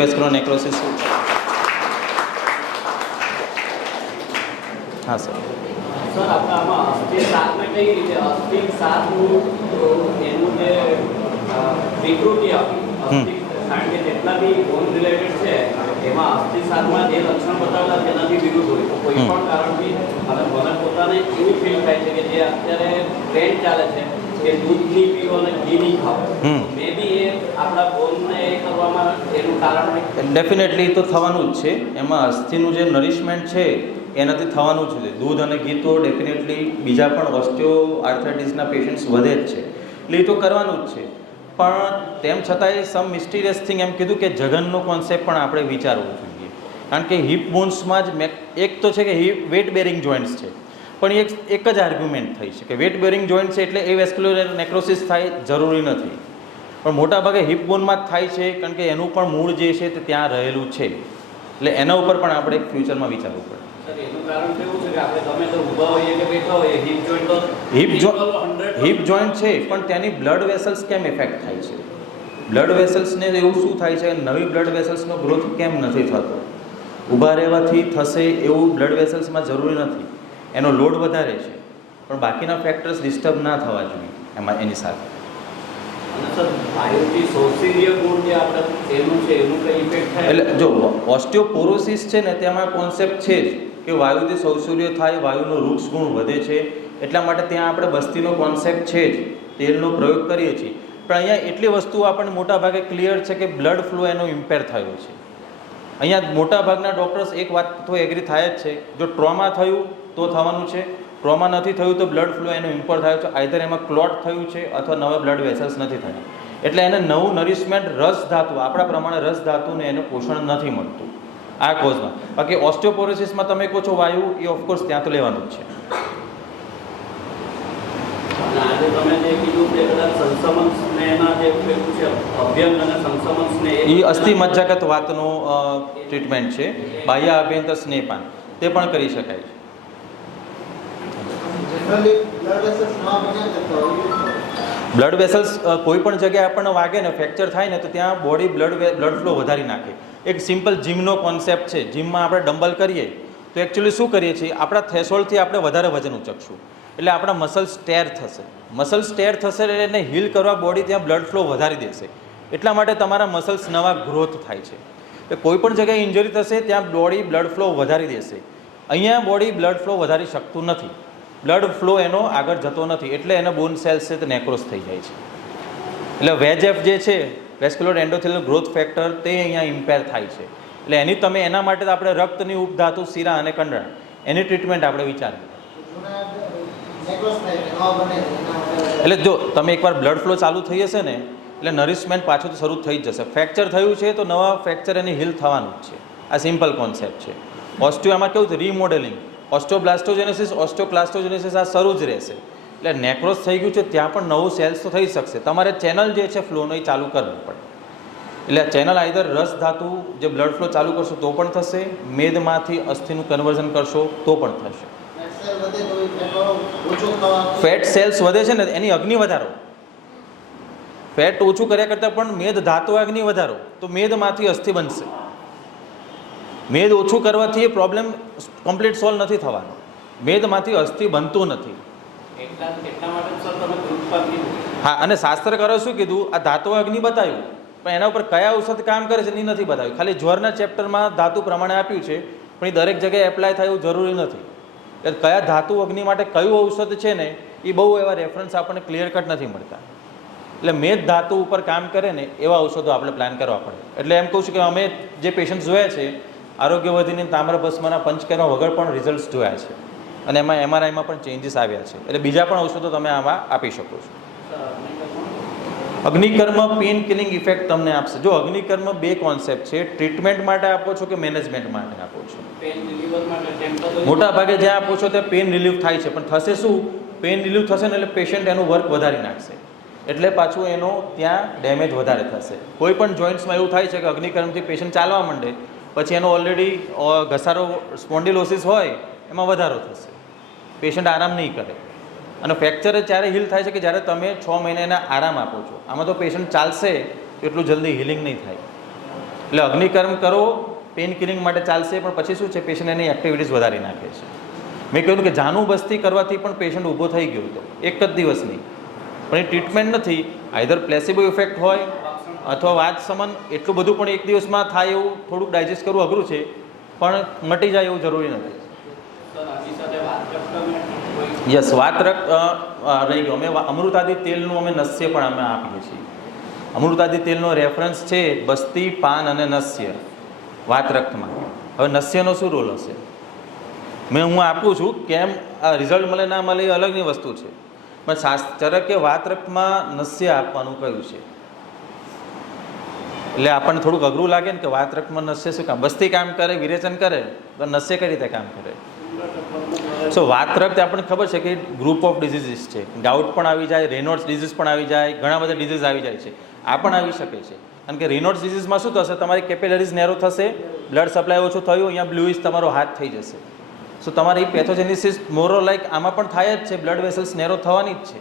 Vascular necrosis. હા સર. સર આપણે આમાં અસ્થિ સાતમાં કઈ રીતે અસ્થિ સાતનું એનું જે વિકૃતિ આપી કારણ કે જેટલા બી બોન રિલેટેડ છે એમાં અસ્થિ સાતમાં જે લક્ષણ બતાવેલા તેનાથી વિરુદ્ધ હોય તો કોઈ પણ કારણથી અને મને પોતાને એવું ફીલ થાય છે કે જે અત્યારે ટ્રેન્ડ ચાલે છે કે દૂધ નહીં પીવો અને ઘી નહીં ખાવો, મે બી એ આપણા બોનને એ કરવામાં એનું કારણ ડેફિનેટલી તો થવાનું જ છે. એમાં અસ્થિનું જે નરિશમેન્ટ છે એનાથી થવાનું જ છે. દૂધ અને ઘી તો ડેફિનેટલી બીજા પણ ઓસ્ટિયો આર્થરાઇટિસના પેશન્ટ્સ વધે જ છે એટલે એ તો કરવાનું જ છે. પણ તેમ છતાંય સમ મિસ્ટીરિયસ થિંગ એમ કીધું કે જગનનો કોન્સેપ્ટ પણ આપણે વિચારવો જોઈએ. કારણ કે હિપ બોન્સમાં જ એક તો છે કે હિપ વેટ બેરિંગ જોઈન્ટ્સ છે પણ એક જ આર્ગ્યુમેન્ટ થઈ છે કે વેટ બેરિંગ જોઈન્ટ છે એટલે એ વેસ્ક્યુલર નેક્રોસિસ થાય જરૂરી નથી. પણ મોટાભાગે હિપ બોનમાં જ થાય છે કારણ કે એનું પણ મૂળ જે છે તે ત્યાં રહેલું છે એટલે એના ઉપર પણ આપણે ફ્યુચરમાં વિચારવું પડે. હિપ જોઈન્ટ છે પણ તેની બ્લડ વેસલ્સ કેમ ઇફેક્ટ થાય છે? બ્લડ વેસલ્સને એવું શું થાય છે નવી બ્લડ વેસલ્સનો ગ્રોથ કેમ નથી થતો? ઊભા રહેવાથી થશે એવું બ્લડ વેસલ્સમાં જરૂરી નથી. એનો લોડ વધારે છે પણ બાકીના ફેક્ટર્સ ડિસ્ટર્બ ના થવા જોઈએ એમાં એની સાથે. એટલે જો ઓસ્ટિયોપોરોસિસ છે ને તેમાં કોન્સેપ્ટ છે જ કે વાયુથી સૌસૂર્ય થાય, વાયુનો વૃક્ષ ગુણ વધે છે એટલા માટે ત્યાં આપણે બસ્તીનો કોન્સેપ્ટ છે જ, તેલનો પ્રયોગ કરીએ છીએ. પણ અહીંયા એટલી વસ્તુઓ આપણને મોટાભાગે ક્લિયર છે કે બ્લડ ફ્લો એનો ઇમ્પેર થયો છે. અહીંયા મોટાભાગના ડૉક્ટર્સ એક વાત તો એગ્રી થાય જ છે, જો ટ્રોમા થયું તો થવાનું છે, ટ્રોમા નથી થયું તો બ્લડ ફ્લો એનો ઇમ્પોર થયો છે, આઈધર એમાં ક્લોટ થયું છે અથવા નવા બ્લડ વેસલ્સ નથી થયા. એટલે એને નવું નરિશમેન્ટ રસ ધાતુ આપણા પ્રમાણે રસ ધાતુને એને પોષણ નથી મળતું આ કોઝમાં. બાકી ઓસ્ટિયોપોરોસિસમાં તમે કહો છો વાયુ એ ઓફકોર્સ ત્યાં તો લેવાનું જ છે. એ અસ્થિ મજ્જાગત વાતનો ટ્રીટમેન્ટ છે, બાહ્ય આભ્યંતર સ્નેહપાન તે પણ કરી શકાય છે. બ્લડ વેસલ્સ કોઈ પણ જગ્યાએ આપણને વાગે ને ફ્રેક્ચર થાય ને તો ત્યાં બોડી બ્લડ ફ્લો વધારી નાખે. એક સિમ્પલ જીમનો કોન્સેપ્ટ છે. જીમમાં આપણે ડમ્બલ કરીએ તો એકચ્યુઅલી શું કરીએ છીએ, આપણા થ્રેશોલ્ડથી આપણે વધારે વજન ઉચકશું એટલે આપણા મસલ્સ ટેર થશે. મસલ્સ ટેર થશે એટલે એને હીલ કરવા બોડી ત્યાં બ્લડ ફ્લો વધારી દેશે. એટલા માટે તમારા મસલ્સ નવા ગ્રોથ થાય છે. એટલે કોઈ પણ જગ્યાએ ઇન્જરી થશે ત્યાં બોડી બ્લડ ફ્લો વધારી દેશે. અહીંયા બોડી બ્લડ ફ્લો વધારી શકતું નથી, બ્લડ ફ્લો એનો આગળ જતો નથી એટલે એના બોન સેલ્સ છે તે નેક્રોસ થઈ જાય છે. એટલે વેજએફ જે છે વેસ્ક્યુલર એન્ડોથેલિયલ ગ્રોથ ફેક્ટર તે અહીંયા ઇમ્પેર થાય છે. એટલે એની તમે એના માટે આપણે રક્તની ઉપધાતુ શીરા અને કંડરા એની ટ્રીટમેન્ટ આપણે વિચારીએ. એટલે જો તમે એકવાર બ્લડ ફ્લો ચાલુ થઈ જશે ને એટલે નરિશમેન્ટ પાછું તો શરૂ થઈ જ જશે. ફ્રેક્ચર થયું છે તો નવા ફ્રેક્ચર એની હીલ થવાનું જ છે. આ સિમ્પલ કોન્સેપ્ટ છે. ઓસ્ટિયોમાં કેવું છે રીમોડેલિંગ, ઓસ્ટિયોબ્લાસ્ટોજેનેસિસ ઓસ્ટિયોક્લાસ્ટોજેનેસિસ આ શરૂ જ રહેશે. એટલે નેક્રોસ થઈ ગયું છે ત્યાં પણ નવું સેલ્સ તો થઈ શકશે. તમારે ચેનલ જે છે ફ્લોનો એ ચાલુ કરવું પડે. એટલે ચેનલ આઈધર રસ ધાતુ જે બ્લડ ફ્લો ચાલુ કરશો તો પણ થશે, મેદમાંથી અસ્થિનું કન્વર્ઝન કરશો તો પણ થશે. વધે તો એ ફેટ ઓછો થવા ફેટ સેલ્સ વધે છે ને એની અગ્નિ વધારો, ફેટ ઓછું કર્યા કરતાં પણ મેદ ધાતુ અગ્નિ વધારો તો મેદમાંથી અસ્થિ બનશે. મેદ ઓછું કરવાથી એ પ્રોબ્લેમ કમ્પ્લીટ સોલ્વ નથી થવાનો, મેદમાંથી અસ્થિ બનતું નથી. એટલા માટે સર તમે દૂધપાક કીધું. હા, અને શાસ્ત્રકારોએ શું કીધું, આ ધાતુ અગ્નિ બતાવ્યું પણ એના ઉપર કયા ઔષધ કામ કરે છે એ નથી બતાવ્યું. ખાલી જ્વરના ચેપ્ટરમાં ધાતુ પ્રમાણે આપ્યું છે પણ એ દરેક જગ્યાએ એપ્લાય થાય એવું જરૂરી નથી. એટલે કયા ધાતુ અગ્નિ માટે કયું ઔષધ છે ને એ બહુ એવા રેફરન્સ આપણને ક્લિયર કટ નથી મળતા. એટલે મેદ ધાતુ ઉપર કામ કરે ને એવા ઔષધો આપણે પ્લાન કરવા પડે. એટલે એમ કહું છું કે અમે જે પેશન્ટ જોયા છે આરોગ્યવધીની તામ્રભસ્મના પંચકર્મ વગર પણ રિઝલ્ટ જોયા છે અને એમાં MRIમાં પણ ચેન્જીસ આવ્યા છે. એટલે બીજા પણ ઔષધો તમે આમાં આપી શકો છો. અગ્નિકર્મ પેઇન કિલિંગ ઇફેક્ટ તમને આપશે. જો અગ્નિકર્મ બે કોન્સેપ્ટ છે, ટ્રીટમેન્ટ માટે આપો છો કે મેનેજમેન્ટ માટે આપો છો. પેન રિલીવર માટે ટેમ્પરરી મોટા ભાગે જ્યાં આપો છો ત્યાં પેઇન રિલીફ થાય છે પણ થશે શું, પેઇન રિલીફ થશે ને એટલે પેશન્ટ એનું વર્ક વધારી નાખશે એટલે પાછું એનો ત્યાં ડેમેજ વધારે થશે. કોઈ પણ જોઈન્ટ્સમાં એવું થાય છે કે અગ્નિકર્મથી પેશન્ટ ચાલવા માંડે પછી એનો ઓલરેડી ઘસારો સ્પોન્ડિલોસિસ હોય એમાં વધારો થશે, પેશન્ટ આરામ નહીં કરે. અને ફ્રેક્ચર ત્યારે હીલ થાય છે કે જ્યારે તમે 6 મહિનાના આરામ આપો છો. આમાં તો પેશન્ટ ચાલશે એટલું જલ્દી હિલિંગ નહીં થાય. એટલે અગ્નિકર્મ કરો પેઇન કિલિંગ માટે ચાલશે પણ પછી શું છે, પેશન્ટ એની એક્ટિવિટીઝ વધારી નાખે છે. મેં કહ્યું કે જાનું બસ્તી કરવાથી પણ પેશન્ટ ઊભો થઈ ગયો હતો એક જ દિવસની, પણ એ ટ્રીટમેન્ટ નથી. આઈધર પ્લેસિબો ઇફેક્ટ હોય અથવા વાત સમન એટલું બધું પણ એક દિવસમાં થાય એવું થોડુંક ડાયજેસ્ટ કરવું અઘરું છે પણ મટી જાય એવું જરૂરી નથી. સર આની સાથે વાત કરતા યસ, વાતરક્ત રહી ગયો. અમે અમૃતાદિ તેલનું અમે નસ્ય પણ અમે આપીએ છીએ. અમૃતાદિ તેલનો રેફરન્સ છે બસ્તી, પાન અને નસ્ય વાતરક્તમાં. હવે નસ્યનો શું રોલ હશે હું આપું છું, કેમ રિઝલ્ટ મળે ના મળે એ અલગની વસ્તુ છે પણ શાસ્ત્રકે વાતરક્તમાં નસ્ય આપવાનું કહ્યું છે. એટલે આપણને થોડુંક અઘરું લાગે ને કે વાતરક્તમાં નસ્ય શું કામ, બસ્તી કામ કરે, વિરેચન કરે તો નસ્ય કઈ રીતે કામ કરે. સો વાતરક્ત આપણને ખબર છે કે ગ્રુપ ઓફ ડિઝીઝીસ છે. ગાઉટ પણ આવી જાય, રેનોલ્ડ્સ ડિઝીઝ પણ આવી જાય, ઘણા બધા ડિઝીઝ આવી જાય છે. આ પણ આવી શકે છે. કારણ કે રેનોલ્ડ્સ ડિઝીઝમાં શું થશે, તમારી કેપિલરીઝ નેરો થશે, બ્લડ સપ્લાય ઓછું થયું, અહીંયા બ્લુઇશ તમારો હાથ થઈ જશે. સો તમારી પેથોજેનેસિસ મોરો લાઈક આમાં પણ થાય જ છે, બ્લડ વેસલ્સ નેરો થવાની જ છે.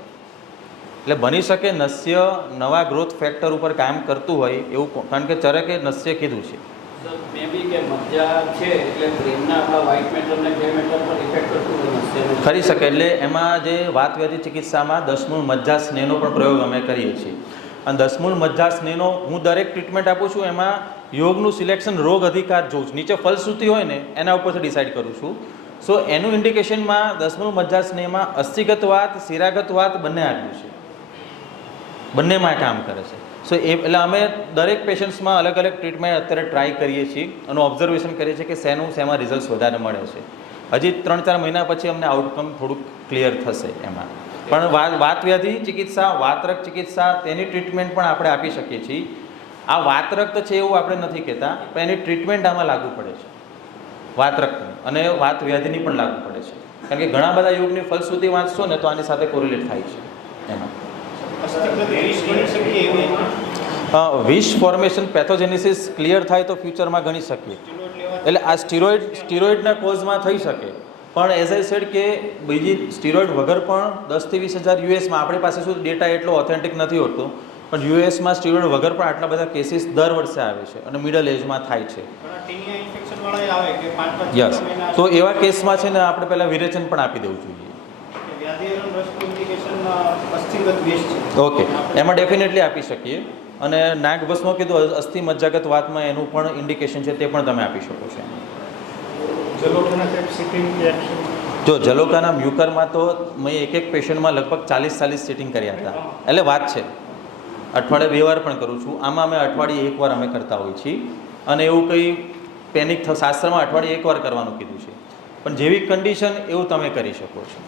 એટલે બની શકે નસ્ય નવા ગ્રોથ ફેક્ટર ઉપર કામ કરતું હોય એવું, કારણ કે ચરકે નસ્ય કીધું છે. સર મે બી કે મજ્જા છે એટલે બ્રેનના આપણા વ્હાઇટ મેટર અને ગ્રે મેટર પર ઇફેક્ટ કરતું હોય નસ્યનું. કરી શકે. એટલે એમાં જે વાતવ્યાધિ ચિકિત્સામાં દસમૂળ મજ્જા સ્નેહનો પણ પ્રયોગ અમે કરીએ છીએ. અને દસમૂળ મજ્જા સ્નેહનો હું દરેક ટ્રીટમેન્ટ આપું છું એમાં યોગનું સિલેક્શન રોગ અધિકાર જોઉં છું. નીચે ફલશ્રુતિ હોય ને એના ઉપરથી ડિસાઇડ કરું છું. સો એનું ઇન્ડિકેશનમાં દસમૂળ મજ્જા સ્નેહમાં અસ્થિગત વાત, શિરાગત વાત બંને આપ્યું છે, બંનેમાં કામ કરે છે. સો એટલે અમે દરેક પેશન્ટ્સમાં અલગ અલગ ટ્રીટમેન્ટ અત્યારે ટ્રાય કરીએ છીએ અને ઓબ્ઝર્વેશન કરીએ છીએ કે શેમાં રિઝલ્ટ વધારે મળે છે. હજી 3-4 મહિના પછી અમને આઉટકમ થોડુંક ક્લિયર થશે એમાં. પણ વાતવ્યાધિ ચિકિત્સા, વાતરક્ત ચિકિત્સા તેની ટ્રીટમેન્ટ પણ આપણે આપી શકીએ છીએ. આ વાતરક્ત છે એવું આપણે નથી કહેતા પણ એની ટ્રીટમેન્ટ આમાં લાગુ પડે છે, વાતરક્તની અને વાતવ્યાધિની પણ લાગુ પડે છે. કારણ કે ઘણા બધા યોગની ફલશ્રુતિ વાંચશો ને તો આની સાથે કોરિલેટ થાય છે એમાં. વિશ ફોર્મેશન પેથોજેનેસિસ ક્લિયર થાય તો ફ્યુચરમાં ગણી શકીએ. એટલે આ સ્ટીરોઇડના કોઝમાં થઈ શકે પણ એઝ આઈ સેડ કે બીજી સ્ટીરોઇડ વગર પણ 10 થી 20 હજાર યુએસમાં, આપણી પાસે શું ડેટા એટલો ઓથેન્ટિક નથી હોતો પણ યુએસમાં સ્ટીરોઇડ વગર પણ આટલા બધા કેસીસ દર વર્ષે આવે છે અને મિડલ એજમાં થાય છે. યસ, તો એવા કેસમાં છે ને આપણે પહેલાં વિરેચન પણ આપી દેવું જોઈએ. ઓકે, એમાં ડેફિનેટલી આપી શકીએ. અને નાગભસ્મ કીધું, અસ્થિ મજ્જાગત વાતમાં એનું પણ ઇન્ડિકેશન છે, તે પણ તમે આપી શકો છો. જો જલોકાના મ્યુકરમાં તો મેં એક પેશન્ટમાં લગભગ 40 સિટિંગ કર્યા હતા. એટલે વાત છે અઠવાડિયે 2 વાર પણ કરું છું. આમાં અમે અઠવાડિયે 1 વાર અમે કરતા હોઈએ છીએ. અને એવું કંઈ પેનિક શાસ્ત્રમાં અઠવાડિયે 1 વાર કરવાનું કીધું છે. પણ જેવી કન્ડિશન એવું તમે કરી શકો છો.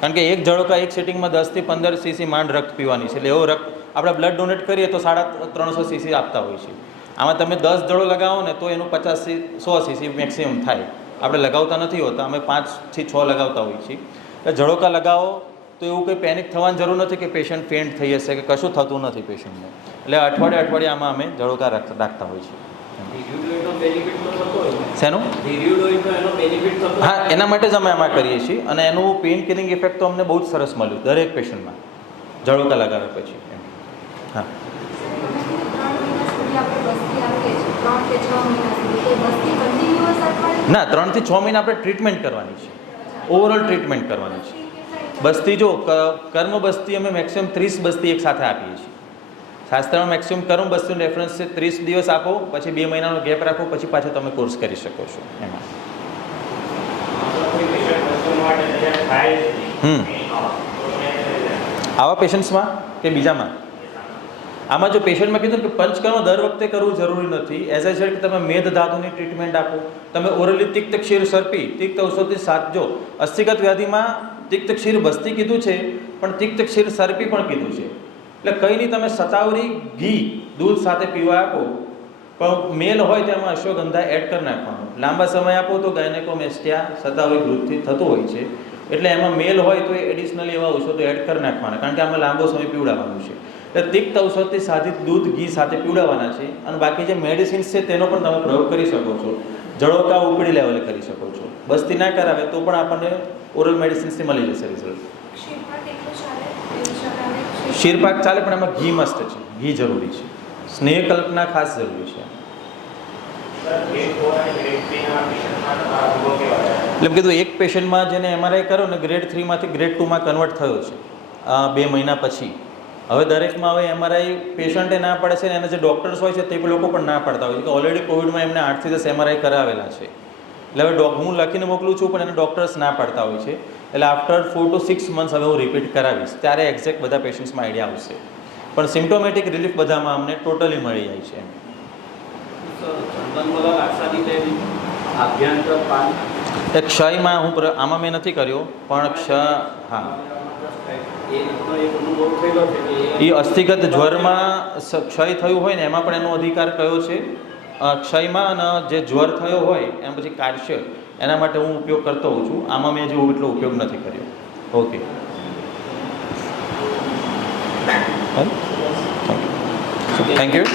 કારણ કે એક જળોકા એક સિટિંગમાં 10 થી 15 સીસી માંડ રક્ત પીવાની છે. એટલે એવો રક્ત આપણે બ્લડ ડોનેટ કરીએ તો 350 સીસી આપતા હોય છે. આમાં તમે 10 જળો લગાવો ને તો એનું 50 થી 100 સીસી મેક્સિમમ થાય. આપણે લગાવતા નથી હોતા, અમે 5 થી 6 લગાવતા હોઈએ છીએ. એટલે જળોકા લગાવો તો એવું કંઈ પેનિક થવાની જરૂર નથી કે પેશન્ટ ફેન્ટ થઈ હશે કે કશું થતું નથી પેશન્ટને. એટલે અઠવાડિયે આમાં અમે જળોકા રાખતા હોઈએ છીએ. શેનું? રિવ્યુડ હોય તો એનો બેનિફિટ થતો હા, એના માટે જ અમે આમાં કરીએ છીએ અને એનું પેઇન કિલિંગ ઇફેક્ટ તો અમને બહુ જ સરસ મળ્યું દરેક પેશન્ટમાં જળોકા લગાવ્યા પછી એમ. હા, ના 3 થી 6 મહિના આપણે ટ્રીટમેન્ટ કરવાની છે, ઓવરઓલ ટ્રીટમેન્ટ કરવાની છે. બસ્તી જો કર્મ બસ્તી અમે મેક્સિમમ 30 બસ્તી એક સાથે આપીએ છીએ. શાસ્ત્રમાં મેક્સિમમ કર્મ બસ્તીનું રેફરન્સ છે 30 દિવસ આપો, પછી 2 મહિનાનો ગેપ રાખો, પછી પાછો તમે કોર્સ કરી શકો છો એમાં. આવા પેશન્ટ્સમાં કે બીજામાં? આમાં જો પેશન્ટમાં કીધું કે પંચકર્મ દર વખતે કરવું જરૂરી નથી. એઝ આઈ સેડ કે તમે મેદ ધાતુની ટ્રીટમેન્ટ આપો, તમે ઓરલી તિક્ત ક્ષીર સર્પી તિક્ત ઔષધિ સાચજો. અસ્થિગત વ્યાધિમાં તિક્ત ક્ષીર બસ્તી કીધું છે, પણ તિક્ત ક્ષીર સર્પી પણ કીધું છે. એટલે કંઈ નહીં, તમે સતાવરી ઘી દૂધ સાથે પીવા આપો, પણ મેલ હોય તેમાં અશ્વગંધા એડ કરી નાખવાનું. લાંબા સમય આપો તો ગાયનેકોમેસ્ટિયા સતાવરી દૂધથી થતું હોય છે, એટલે એમાં મેલ હોય તો એ એડિશનલી એવા ઔષધો એડ કરી નાખવાના, કારણ કે આમાં લાંબો સમય પીવડાવવાનું છે. એટલે તિક્ત ઔષધથી સાધિત દૂધ ઘી સાથે પીવડાવવાના છે. અને બાકી જે મેડિસિન્સ છે તેનો પણ તમે પ્રયોગ કરી શકો છો. જળોકા ઉપડી લેવલે કરી શકો છો. બસ્તી ના કરાવે તો પણ આપણને ઓરલ મેડિસિન્સથી મળી જશે રિઝલ્ટ. શીરપાક ચાલે, પણ એમાં ઘી મસ્ત છે, ઘી જરૂરી છે. સ્નેહ કલ્પના ખાસ જરૂરી છે. એટલે કીધું એક પેશન્ટમાં જેને એમઆરઆઈ કર્યો ને ગ્રેડ 3માંથી ગ્રેડ 2માં કન્વર્ટ થયો છે 2 મહિના પછી. હવે દરેકમાં હવે એમઆરઆઈ પેશન્ટે ના પડે છે ને એના જે ડૉક્ટર્સ હોય છે તે લોકો પણ ના પડતા હોય છે કે ઓલરેડી કોવિડમાં એમને 8 થી 10 એમઆરઆઈ કરાવેલા છે. એટલે હવે હું લખીને મોકલું છું, પણ એને ડૉક્ટર્સ ના પડતા હોય છે. એટલે આફ્ટર 4 to 6 મંથ્સ હવે હું રિપીટ કરાવીશ, ત્યારે એક્ઝેક્ટ બધા પેશન્ટ્સમાં આઈડિયા આવશે. પણ સિમ્ટોમેટિક રિલીફ બધામાં અમને ટોટલી મળી જાય છે. ક્ષયમાં હું આમાં મેં નથી કર્યો, પણ હા, એ અસ્થિગત જ્વરમાં ક્ષય થયું હોય ને એમાં પણ એનો અધિકાર કયો છે ક્ષયમાં, અને જે જ્વર થયો હોય એમ પછી કાર્શ્ય એના માટે હું ઉપયોગ કરતો હોઉં છું. આમાં મેં જો એટલો ઉપયોગ નથી કર્યો. Okay, thank you.